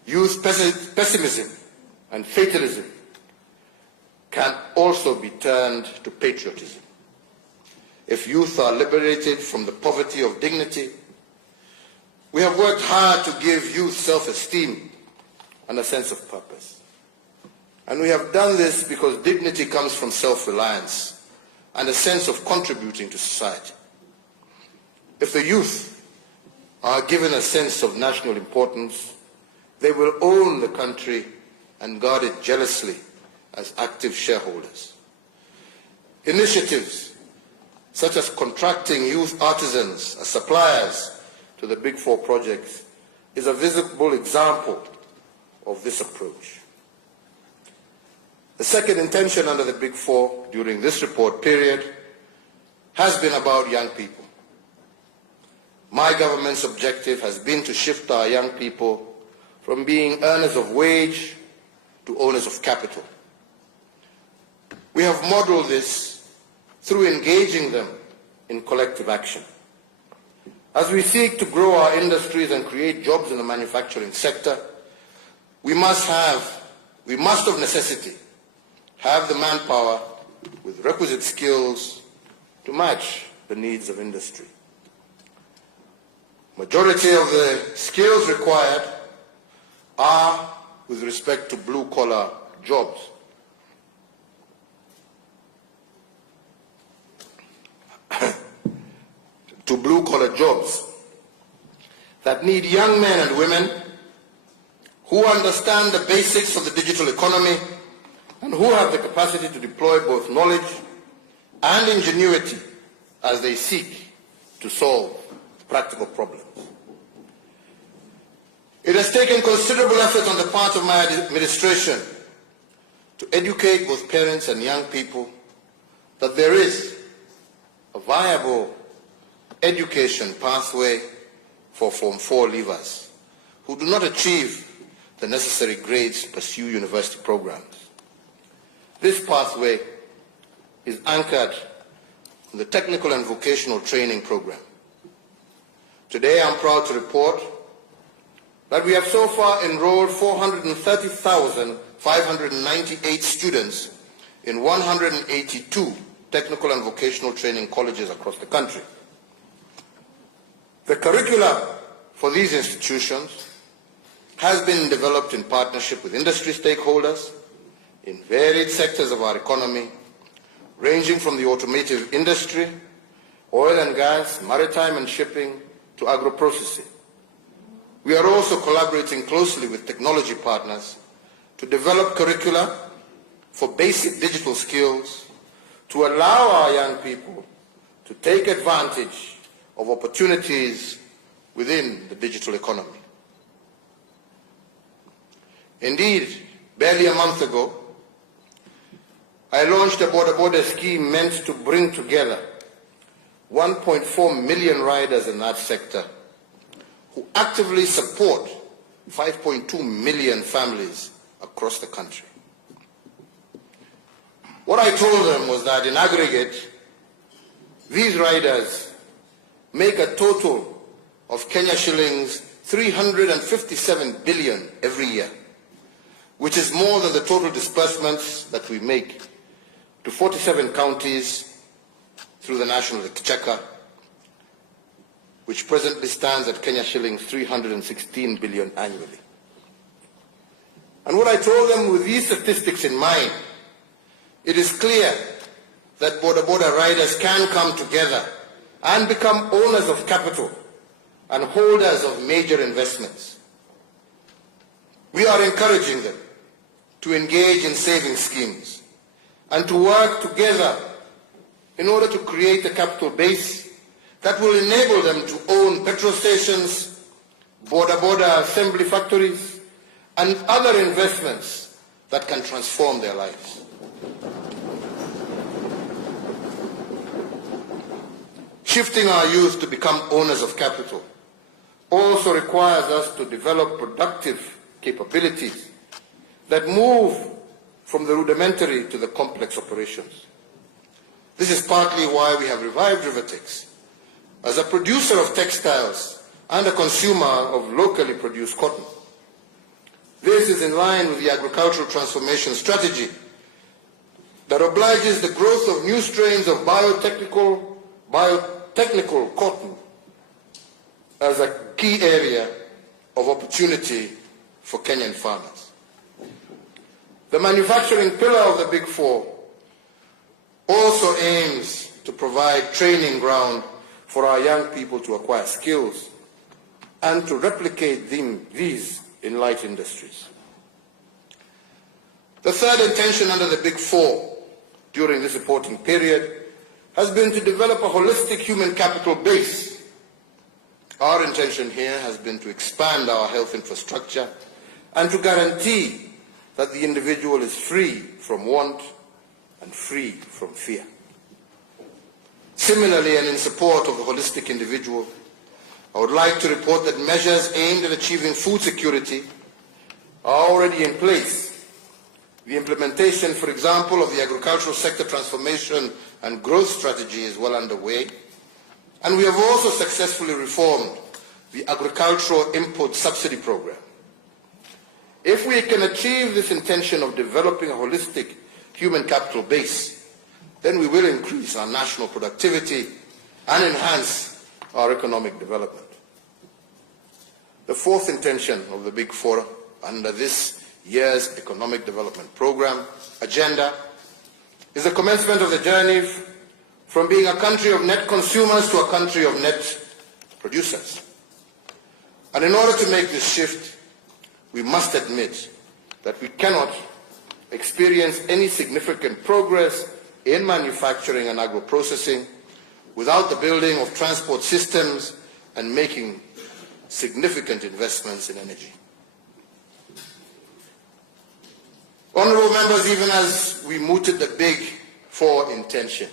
Youth pessimism and fatalism can also be turned to patriotism. If youth are liberated from the poverty of dignity, we have worked hard to give youth self-esteem and a sense of purpose. And we have done this because dignity comes from self-reliance and a sense of contributing to society. If the youth are given a sense of national importance, they will own the country and guard it jealously as active shareholders. Initiatives such as contracting youth artisans as suppliers to the Big Four projects is a visible example of this approach. The second intention under the Big Four during this report period has been about young people. My government's objective has been to shift our young people from being earners of wage to owners of capital. We have modeled this through engaging them in collective action. As we seek to grow our industries and create jobs in the manufacturing sector, we must of necessity have the manpower with requisite skills to match the needs of industry. Majority of the skills required are with respect to blue-collar jobs. To blue-collar jobs that need young men and women who understand the basics of the digital economy and who have the capacity to deploy both knowledge and ingenuity as they seek to solve practical problems. It has taken considerable effort on the part of my administration to educate both parents and young people that there is a viable education pathway for Form 4 leavers who do not achieve the necessary grades to pursue university programs. This pathway is anchored in the technical and vocational training program. Today I'm proud to report that we have so far enrolled 430,598 students in 182 technical and vocational training colleges across the country. The curricula for these institutions has been developed in partnership with industry stakeholders in varied sectors of our economy, ranging from the automotive industry, oil and gas, maritime and shipping, to agro-processing. We are also collaborating closely with technology partners to develop curricula for basic digital skills to allow our young people to take advantage of opportunities within the digital economy. Indeed, barely a month ago, I launched a border scheme meant to bring together 1.4 million riders in that sector who actively support 5.2 million families across the country. What I told them was that in aggregate, these riders make a total of Kenya shillings 357 billion every year, which is more than the total disbursements that we make to 47 counties through the National Exchequer, which presently stands at Kenya shillings 316 billion annually. And what I told them with these statistics in mind, it is clear that border riders can come together and become owners of capital and holders of major investments. We are encouraging them to engage in saving schemes and to work together in order to create a capital base that will enable them to own petrol stations, border assembly factories, and other investments that can transform their lives. Shifting our youth to become owners of capital also requires us to develop productive capabilities that move from the rudimentary to the complex operations. This is partly why we have revived Rivertex as a producer of textiles and a consumer of locally produced cotton. This is in line with the agricultural transformation strategy that obliges the growth of new strains of biotechnical cotton as a key area of opportunity for Kenyan farmers. The manufacturing pillar of the Big Four also aims to provide training ground for our young people to acquire skills and to replicate these in light industries. The third intention under the Big Four during this reporting period has been to develop a holistic human capital base. Our intention here has been to expand our health infrastructure and to guarantee that the individual is free from want and free from fear. Similarly, and in support of the holistic individual, I would like to report that measures aimed at achieving food security are already in place. The implementation, for example, of the agricultural sector transformation and growth strategy is well underway, and we have also successfully reformed the agricultural import subsidy program. If we can achieve this intention of developing a holistic human capital base, then we will increase our national productivity and enhance our economic development. The fourth intention of the Big Four under this year's economic development program agenda is the commencement of the journey from being a country of net consumers to a country of net producers. And in order to make this shift, we must admit that we cannot experience any significant progress in manufacturing and agro-processing without the building of transport systems and making significant investments in energy. Honourable members, even as we mooted the Big Four intention,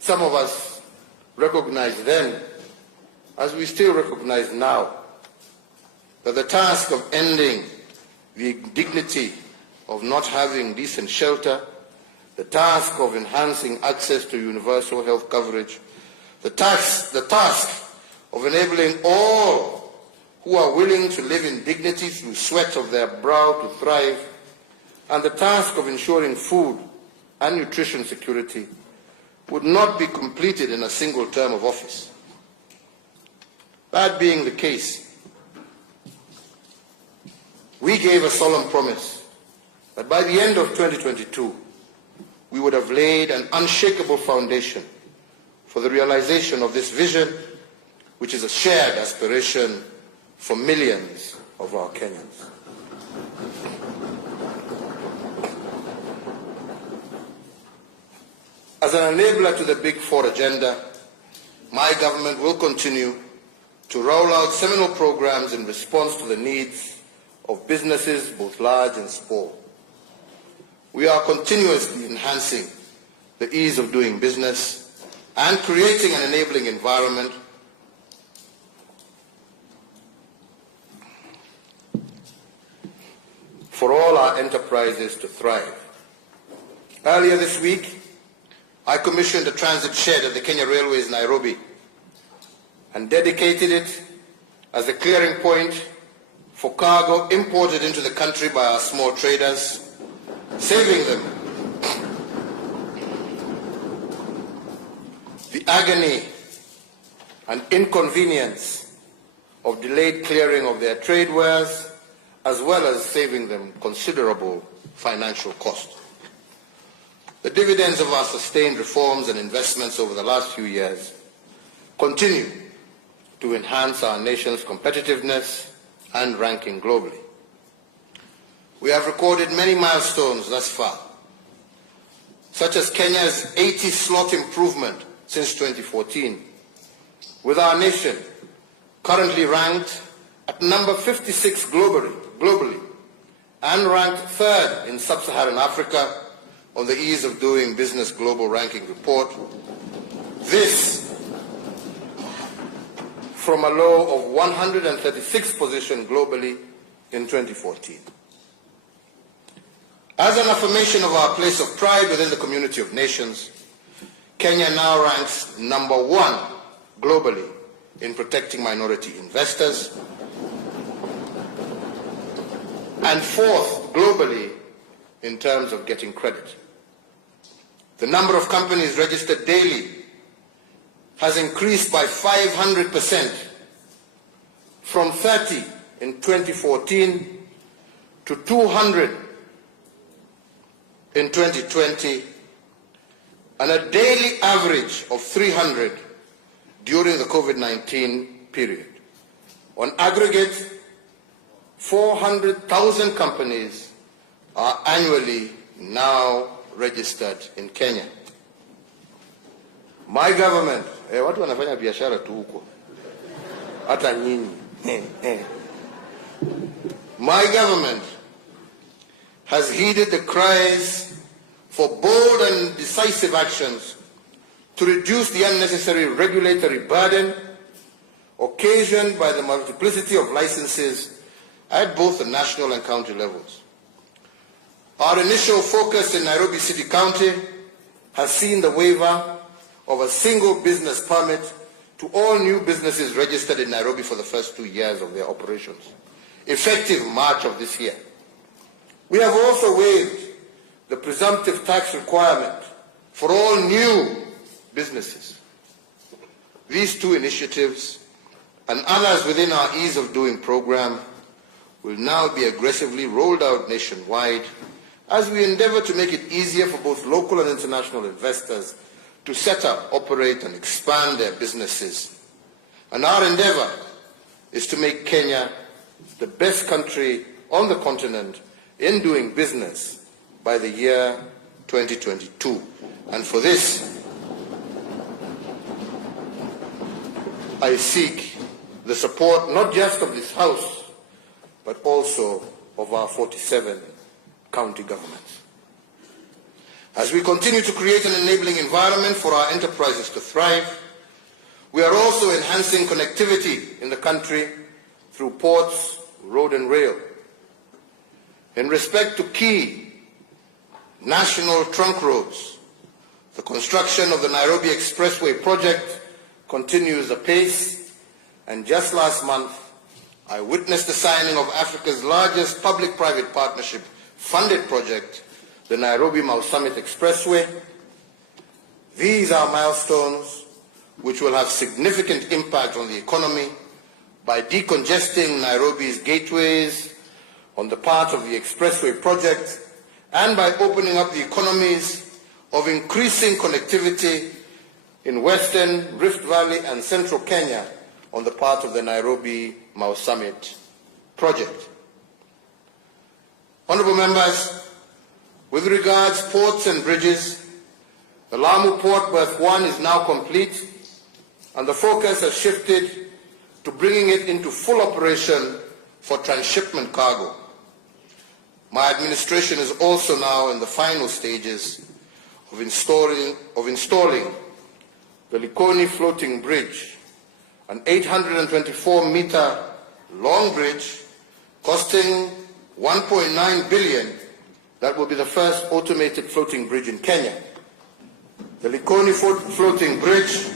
some of us recognized then, as we still recognize now, that the task of ending the indignity of not having decent shelter, the task of enhancing access to universal health coverage, the task of enabling all who are willing to live in dignity through sweat of their brow to thrive, and the task of ensuring food and nutrition security would not be completed in a single term of office. That being the case, we gave a solemn promise that by the end of 2022, we would have laid an unshakable foundation for the realization of this vision, which is a shared aspiration for millions of our Kenyans. As an enabler to the Big Four agenda, my government will continue to roll out seminal programs in response to the needs of businesses, both large and small. We are continuously enhancing the ease of doing business and creating an enabling environment for all our enterprises to thrive. Earlier this week, I commissioned a transit shed at the Kenya Railways, Nairobi, and dedicated it as a clearing point for cargo imported into the country by our small traders, saving them the agony and inconvenience of delayed clearing of their trade wares, as well as saving them considerable financial cost. The dividends of our sustained reforms and investments over the last few years continue to enhance our nation's competitiveness and ranking globally. We have recorded many milestones thus far, such as Kenya's 80 slot improvement since 2014, with our nation currently ranked at number 56 globally and ranked third in sub-Saharan Africa on the Ease of Doing Business Global Ranking Report. This from a low of 136th position globally in 2014. As an affirmation of our place of pride within the community of nations, Kenya now ranks number 1 globally in protecting minority investors and 4th globally in terms of getting credit. The number of companies registered daily has increased by 500% from 30 in 2014 to 200 in 2020, and a daily average of 300 during the COVID-19 period. On aggregate, 400,000 companies are annually now registered in Kenya. My government, watu wanafanya biashara tu huko, hata nyinyi. My government has heeded the cries for bold and decisive actions to reduce the unnecessary regulatory burden occasioned by the multiplicity of licenses at both the national and county levels. Our initial focus in Nairobi City County has seen the waiver of a single business permit to all new businesses registered in Nairobi for the first 2 years of their operations, effective March of this year. We have also waived the presumptive tax requirement for all new businesses. These 2 initiatives and others within our Ease of Doing program will now be aggressively rolled out nationwide as we endeavor to make it easier for both local and international investors to set up, operate, and expand their businesses. And our endeavor is to make Kenya the best country on the continent in doing business by the year 2022. And for this, I seek the support not just of this House, but also of our 47 county governments. As we continue to create an enabling environment for our enterprises to thrive, we are also enhancing connectivity in the country through ports, road and rail. In respect to key national trunk roads, the construction of the Nairobi Expressway project continues apace, and just last month, I witnessed the signing of Africa's largest public-private partnership funded project, the Nairobi-Mau Summit Expressway. These are milestones which will have significant impact on the economy by decongesting Nairobi's gateways on the part of the expressway project and by opening up the economies of increasing connectivity in Western, Rift Valley and Central Kenya on the part of the Nairobi-Mau Summit project. Honourable members, with regards ports and bridges, the Lamu Port Berth 1 is now complete and the focus has shifted to bringing it into full operation for transshipment cargo. My administration is also now in the final stages of installing the Likoni Floating Bridge, an 824-meter long bridge costing 1.9 billion that will be the first automated floating bridge in Kenya. The Likoni Floating Bridge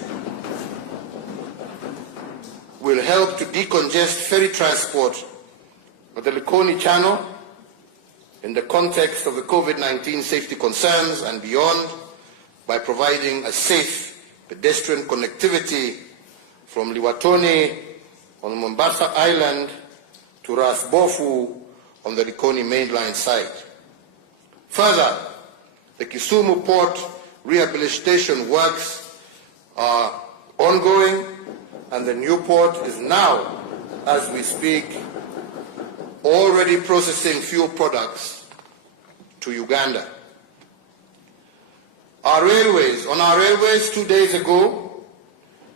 will help to decongest ferry transport of the Likoni Channel in the context of the COVID-19 safety concerns and beyond by providing a safe pedestrian connectivity from Liwatoni on Mombasa Island to Ras Bofu on the Likoni mainline site. Further, the Kisumu Port rehabilitation works are ongoing and the new port is now, as we speak, already processing fuel products to Uganda. On our railways 2 days ago,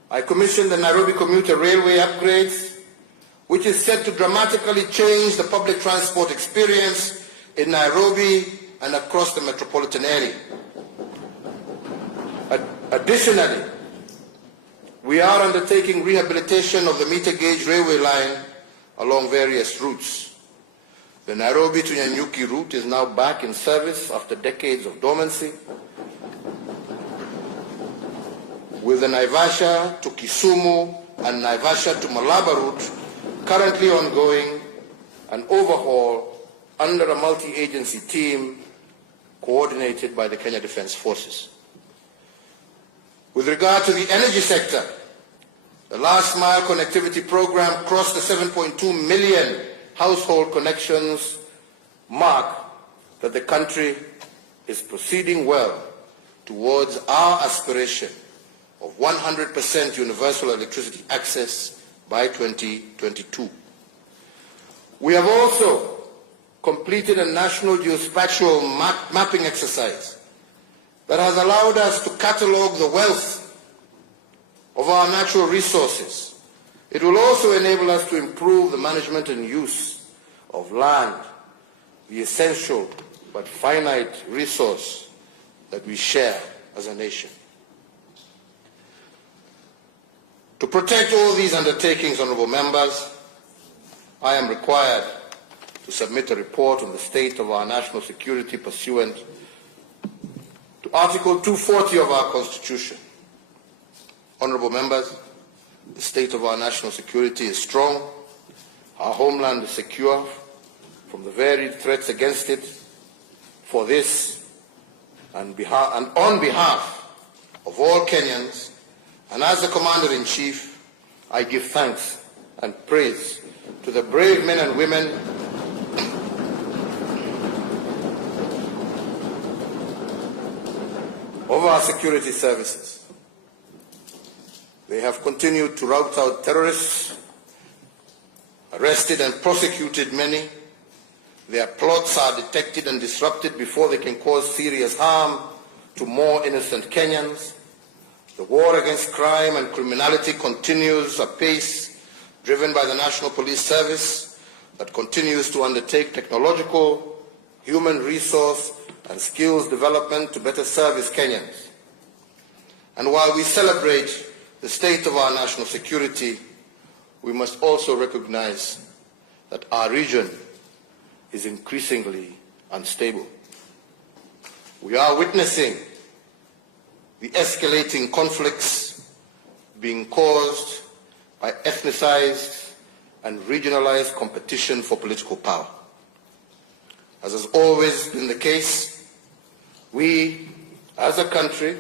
I commissioned the Nairobi Commuter Railway upgrades, which is set to dramatically change the public transport experience in Nairobi and across the metropolitan area. Additionally, we are undertaking rehabilitation of the meter gauge railway line along various routes. The Nairobi to Nyanyuki route is now back in service after decades of dormancy, with the Naivasha to Kisumu and Naivasha to Malaba route currently ongoing an overhaul under a multi-agency team coordinated by the Kenya Defence Forces. With regard to the energy sector, the last mile connectivity program crossed the 7.2 million household connections mark that the country is proceeding well towards our aspiration of 100% universal electricity access by 2022. We have also completed a national geospatial mapping exercise that has allowed us to catalogue the wealth of our natural resources. It will also enable us to improve the management and use of land, the essential but finite resource that we share as a nation. To protect all these undertakings, honourable members, I am required to submit a report on the state of our national security pursuant to Article 240 of our Constitution. Honourable members, the state of our national security is strong. Our homeland is secure from the varied threats against it. For this, and on behalf of all Kenyans, and as the Commander-in-Chief, I give thanks and praise to the brave men and women of our security services. They have continued to rout out terrorists, arrested and prosecuted many. Their plots are detected and disrupted before they can cause serious harm to more innocent Kenyans. The war against crime and criminality continues apace, driven by the National Police Service that continues to undertake technological, human resource and skills development to better service Kenyans. And while we celebrate the state of our national security, we must also recognize that our region is increasingly unstable. We are witnessing the escalating conflicts being caused by ethnicized and regionalized competition for political power. As has always been the case, we, as a country,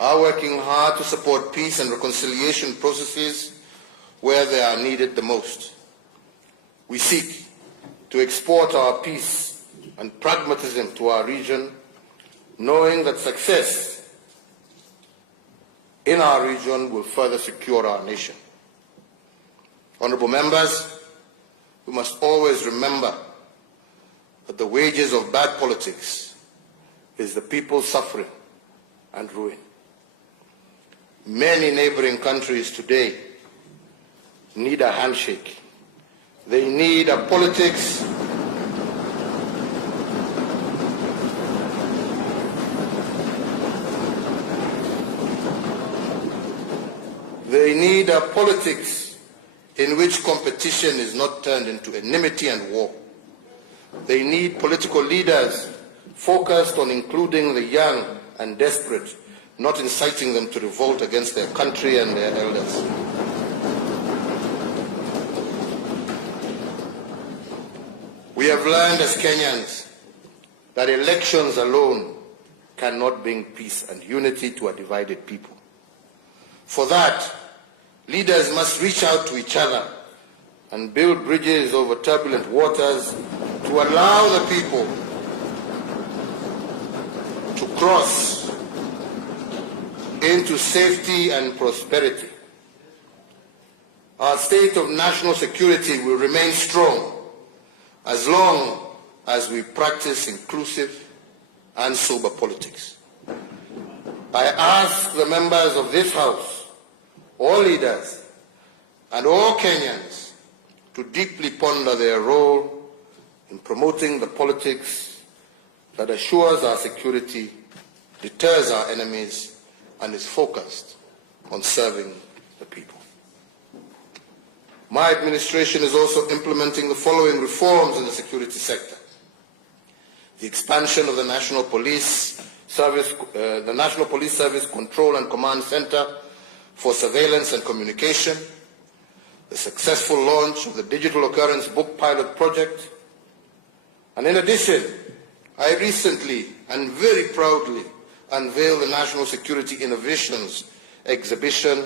are working hard to support peace and reconciliation processes where they are needed the most. We seek to export our peace and pragmatism to our region, knowing that success in our region will further secure our nation. Honourable members, we must always remember that the wages of bad politics is the people's suffering and ruin. Many neighbouring countries today need a handshake. They need a politics in which competition is not turned into enmity and war. They need political leaders focused on including the young and desperate, not inciting them to revolt against their country and their elders. We have learned as Kenyans that elections alone cannot bring peace and unity to a divided people. For that, leaders must reach out to each other and build bridges over turbulent waters to allow the people to cross into safety and prosperity. Our state of national security will remain strong as long as we practice inclusive and sober politics. I ask the members of this House, all leaders, and all Kenyans to deeply ponder their role in promoting the politics that assures our security, deters our enemies, and is focused on serving the people. My administration is also implementing the following reforms in the security sector: the expansion of the National Police Service Control and Command Center for Surveillance and Communication, the successful launch of the Digital Occurrence Book Pilot Project, and in addition, I recently and very proudly unveiled the National Security Innovations exhibition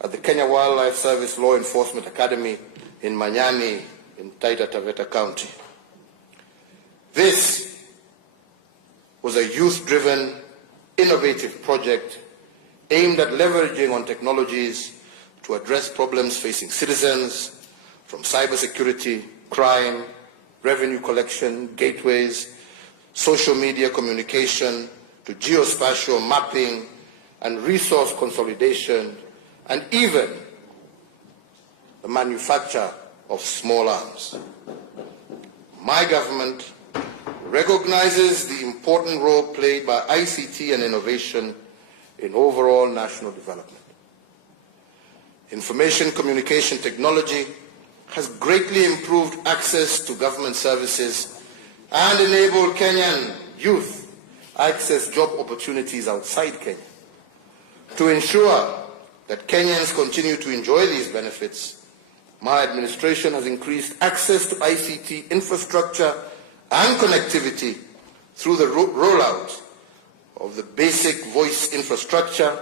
at the Kenya Wildlife Service Law Enforcement Academy in Manyani in Taita Taveta County. This was a youth-driven, innovative project aimed at leveraging on technologies to address problems facing citizens, from cybersecurity, crime, revenue collection, gateways, social media communication, to geospatial mapping and resource consolidation, and even the manufacture of small arms. My government recognizes the important role played by ICT and innovation in overall national development. Information communication technology has greatly improved access to government services and enabled Kenyan youth access job opportunities outside Kenya. To ensure that Kenyans continue to enjoy these benefits, my administration has increased access to ICT infrastructure and connectivity through the rollout of the basic voice infrastructure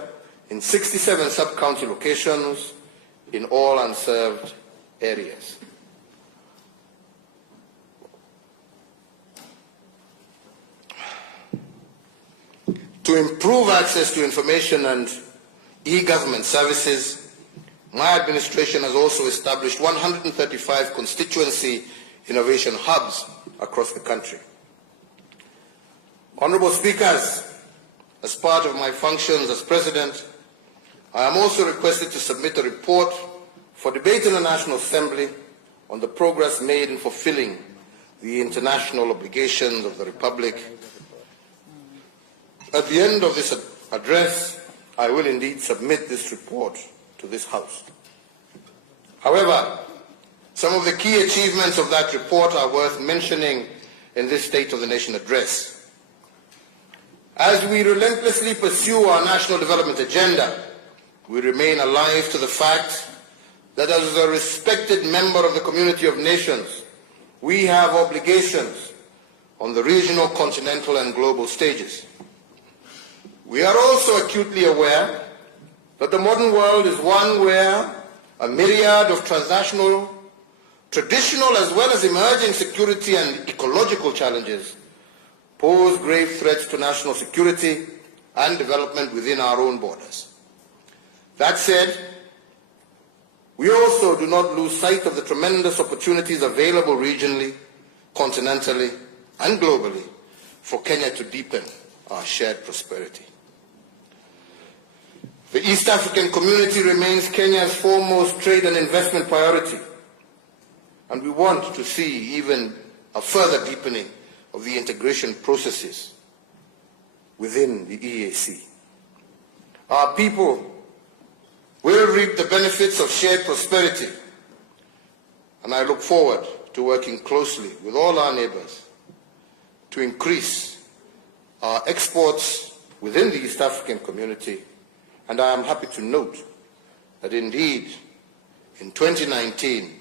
in 67 sub-county locations in all unserved areas. To improve access to information and e-government services, my administration has also established 135 constituency innovation hubs across the country. Honorable Speakers, as part of my functions as President, I am also requested to submit a report for debate in the National Assembly on the progress made in fulfilling the international obligations of the Republic. At the end of this address, I will indeed submit this report to this House. However, some of the key achievements of that report are worth mentioning in this State of the Nation address. As we relentlessly pursue our national development agenda, we remain alive to the fact that as a respected member of the community of nations, we have obligations on the regional, continental, and global stages. We are also acutely aware that the modern world is one where a myriad of transnational, traditional as well as emerging security and ecological challenges pose grave threats to national security and development within our own borders. That said, we also do not lose sight of the tremendous opportunities available regionally, continentally, and globally for Kenya to deepen our shared prosperity. The East African community remains Kenya's foremost trade and investment priority, and we want to see even a further deepening of the integration processes within the EAC. Our people will reap the benefits of shared prosperity, and I look forward to working closely with all our neighbors to increase our exports within the East African community. And I am happy to note that indeed, in 2019,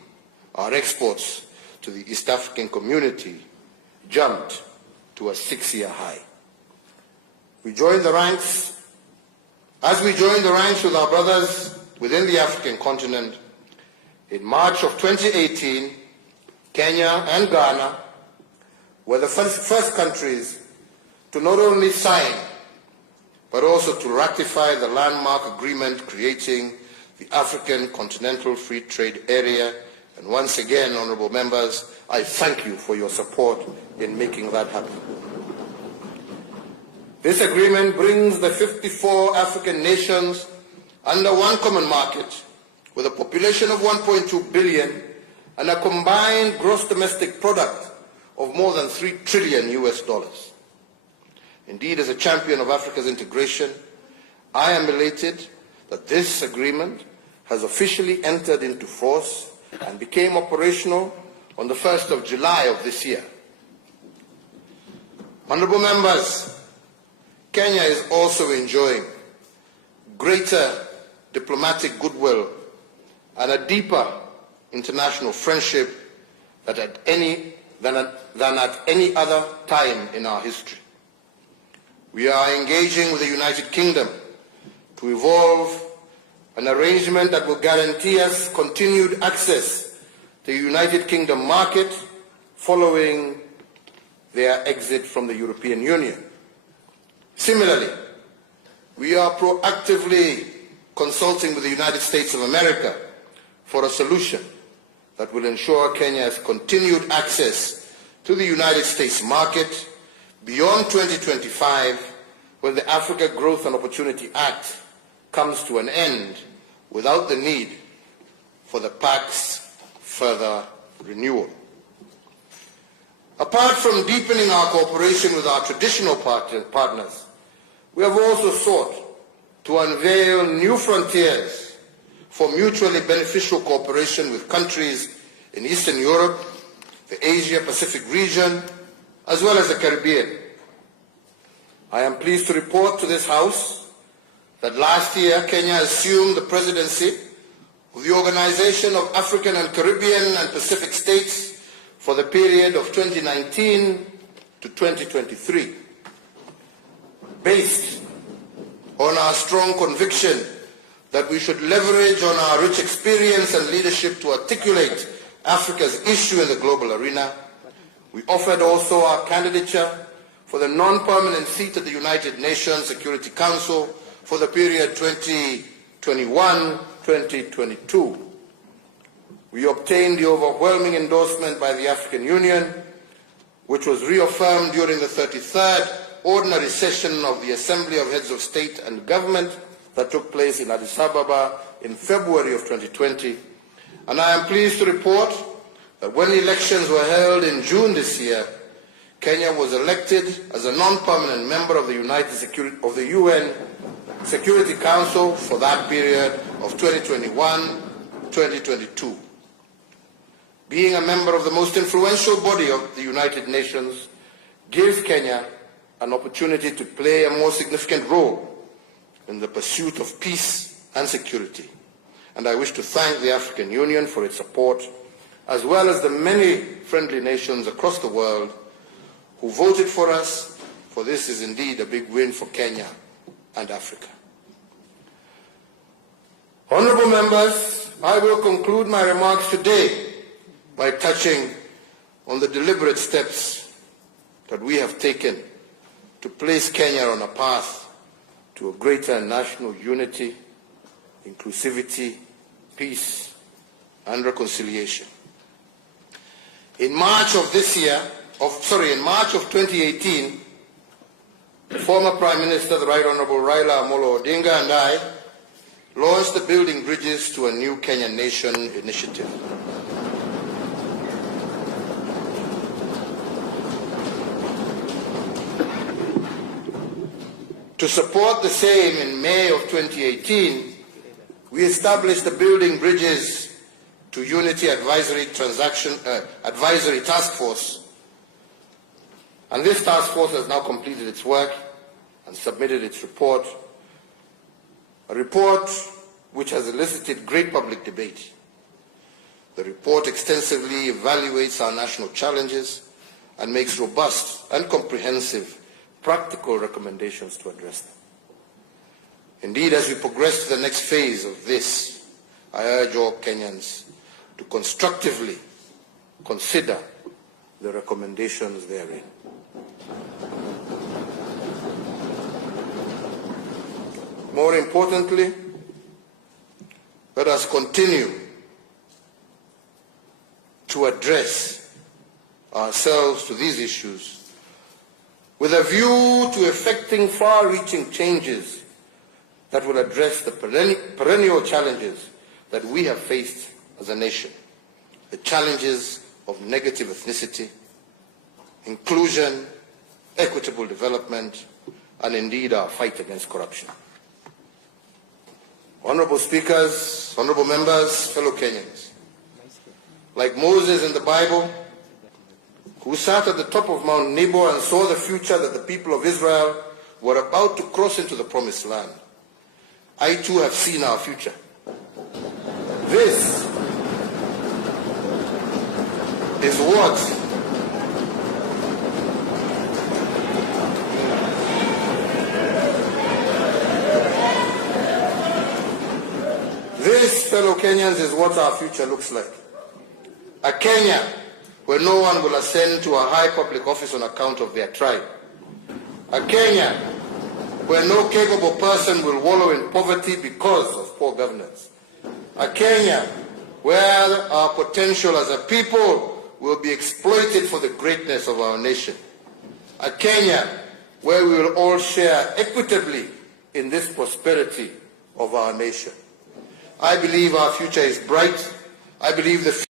our exports to the East African community jumped to a 6-year high. As we join the ranks with our brothers within the African continent, in March of 2018, Kenya and Ghana were the first countries to not only sign but also to ratify the landmark agreement creating the African Continental Free Trade Area. And once again, honorable members, I thank you for your support in making that happen. This agreement brings the 54 African nations under one common market with a population of 1.2 billion and a combined gross domestic product of more than $3 trillion US. Indeed, as a champion of Africa's integration, I am elated that this agreement has officially entered into force and became operational on the 1st of July of this year. Honourable members, Kenya is also enjoying greater diplomatic goodwill and a deeper international friendship than at any other time in our history. We are engaging with the United Kingdom to evolve an arrangement that will guarantee us continued access to the United Kingdom market following their exit from the European Union. Similarly, we are proactively consulting with the United States of America for a solution that will ensure Kenya's continued access to the United States market beyond 2025, when the Africa Growth and Opportunity Act comes to an end without the need for the PAC's further renewal. Apart from deepening our cooperation with our traditional partners, we have also sought to unveil new frontiers for mutually beneficial cooperation with countries in Eastern Europe, the Asia-Pacific region, as well as the Caribbean. I am pleased to report to this House that last year Kenya assumed the presidency of the Organization of African and Caribbean and Pacific States for the period of 2019 to 2023. Based on our strong conviction that we should leverage on our rich experience and leadership to articulate Africa's issue in the global arena, we offered also our candidature for the non-permanent seat at the United Nations Security Council for the period 2021-2022. We obtained the overwhelming endorsement by the African Union, which was reaffirmed during the 33rd Ordinary Session of the Assembly of Heads of State and Government that took place in Addis Ababa in February of 2020. And I am pleased to report that when elections were held in June this year, Kenya was elected as a non-permanent member of the UN Security Council for that period of 2021-2022. Being a member of the most influential body of the United Nations gives Kenya an opportunity to play a more significant role in the pursuit of peace and security. And I wish to thank the African Union for its support, as well as the many friendly nations across the world who voted for us, for this is indeed a big win for Kenya and Africa. Honourable members, I will conclude my remarks today by touching on the deliberate steps that we have taken to place Kenya on a path to a greater national unity, inclusivity, peace, and reconciliation. In March of 2018, the former Prime Minister, the Right Honourable Raila Amolo Odinga, and I launched the Building Bridges to a New Kenyan Nation initiative. To support the same, in May of 2018, we established the Building Bridges to Unity Advisory Task Force. And this task force has now completed its work and submitted its report, a report which has elicited great public debate. The report extensively evaluates our national challenges and makes robust and comprehensive practical recommendations to address them. Indeed, as we progress to the next phase of this, I urge all Kenyans to constructively consider the recommendations therein. More importantly, let us continue to address ourselves to these issues with a view to effecting far-reaching changes that will address the perennial challenges that we have faced as a nation. The challenges of negative ethnicity, inclusion, equitable development, and indeed our fight against corruption. Honorable speakers, honorable members, fellow Kenyans, like Moses in the Bible, who sat at the top of Mount Nebo and saw the future that the people of Israel were about to cross into the promised land, I too have seen our future. This is what fellow Kenyans, is what our future looks like. A Kenya where no one will ascend to a high public office on account of their tribe. A Kenya where no capable person will wallow in poverty because of poor governance. A Kenya where our potential as a people will be exploited for the greatness of our nation. A Kenya where we will all share equitably in this prosperity of our nation. I believe our future is bright. I believe the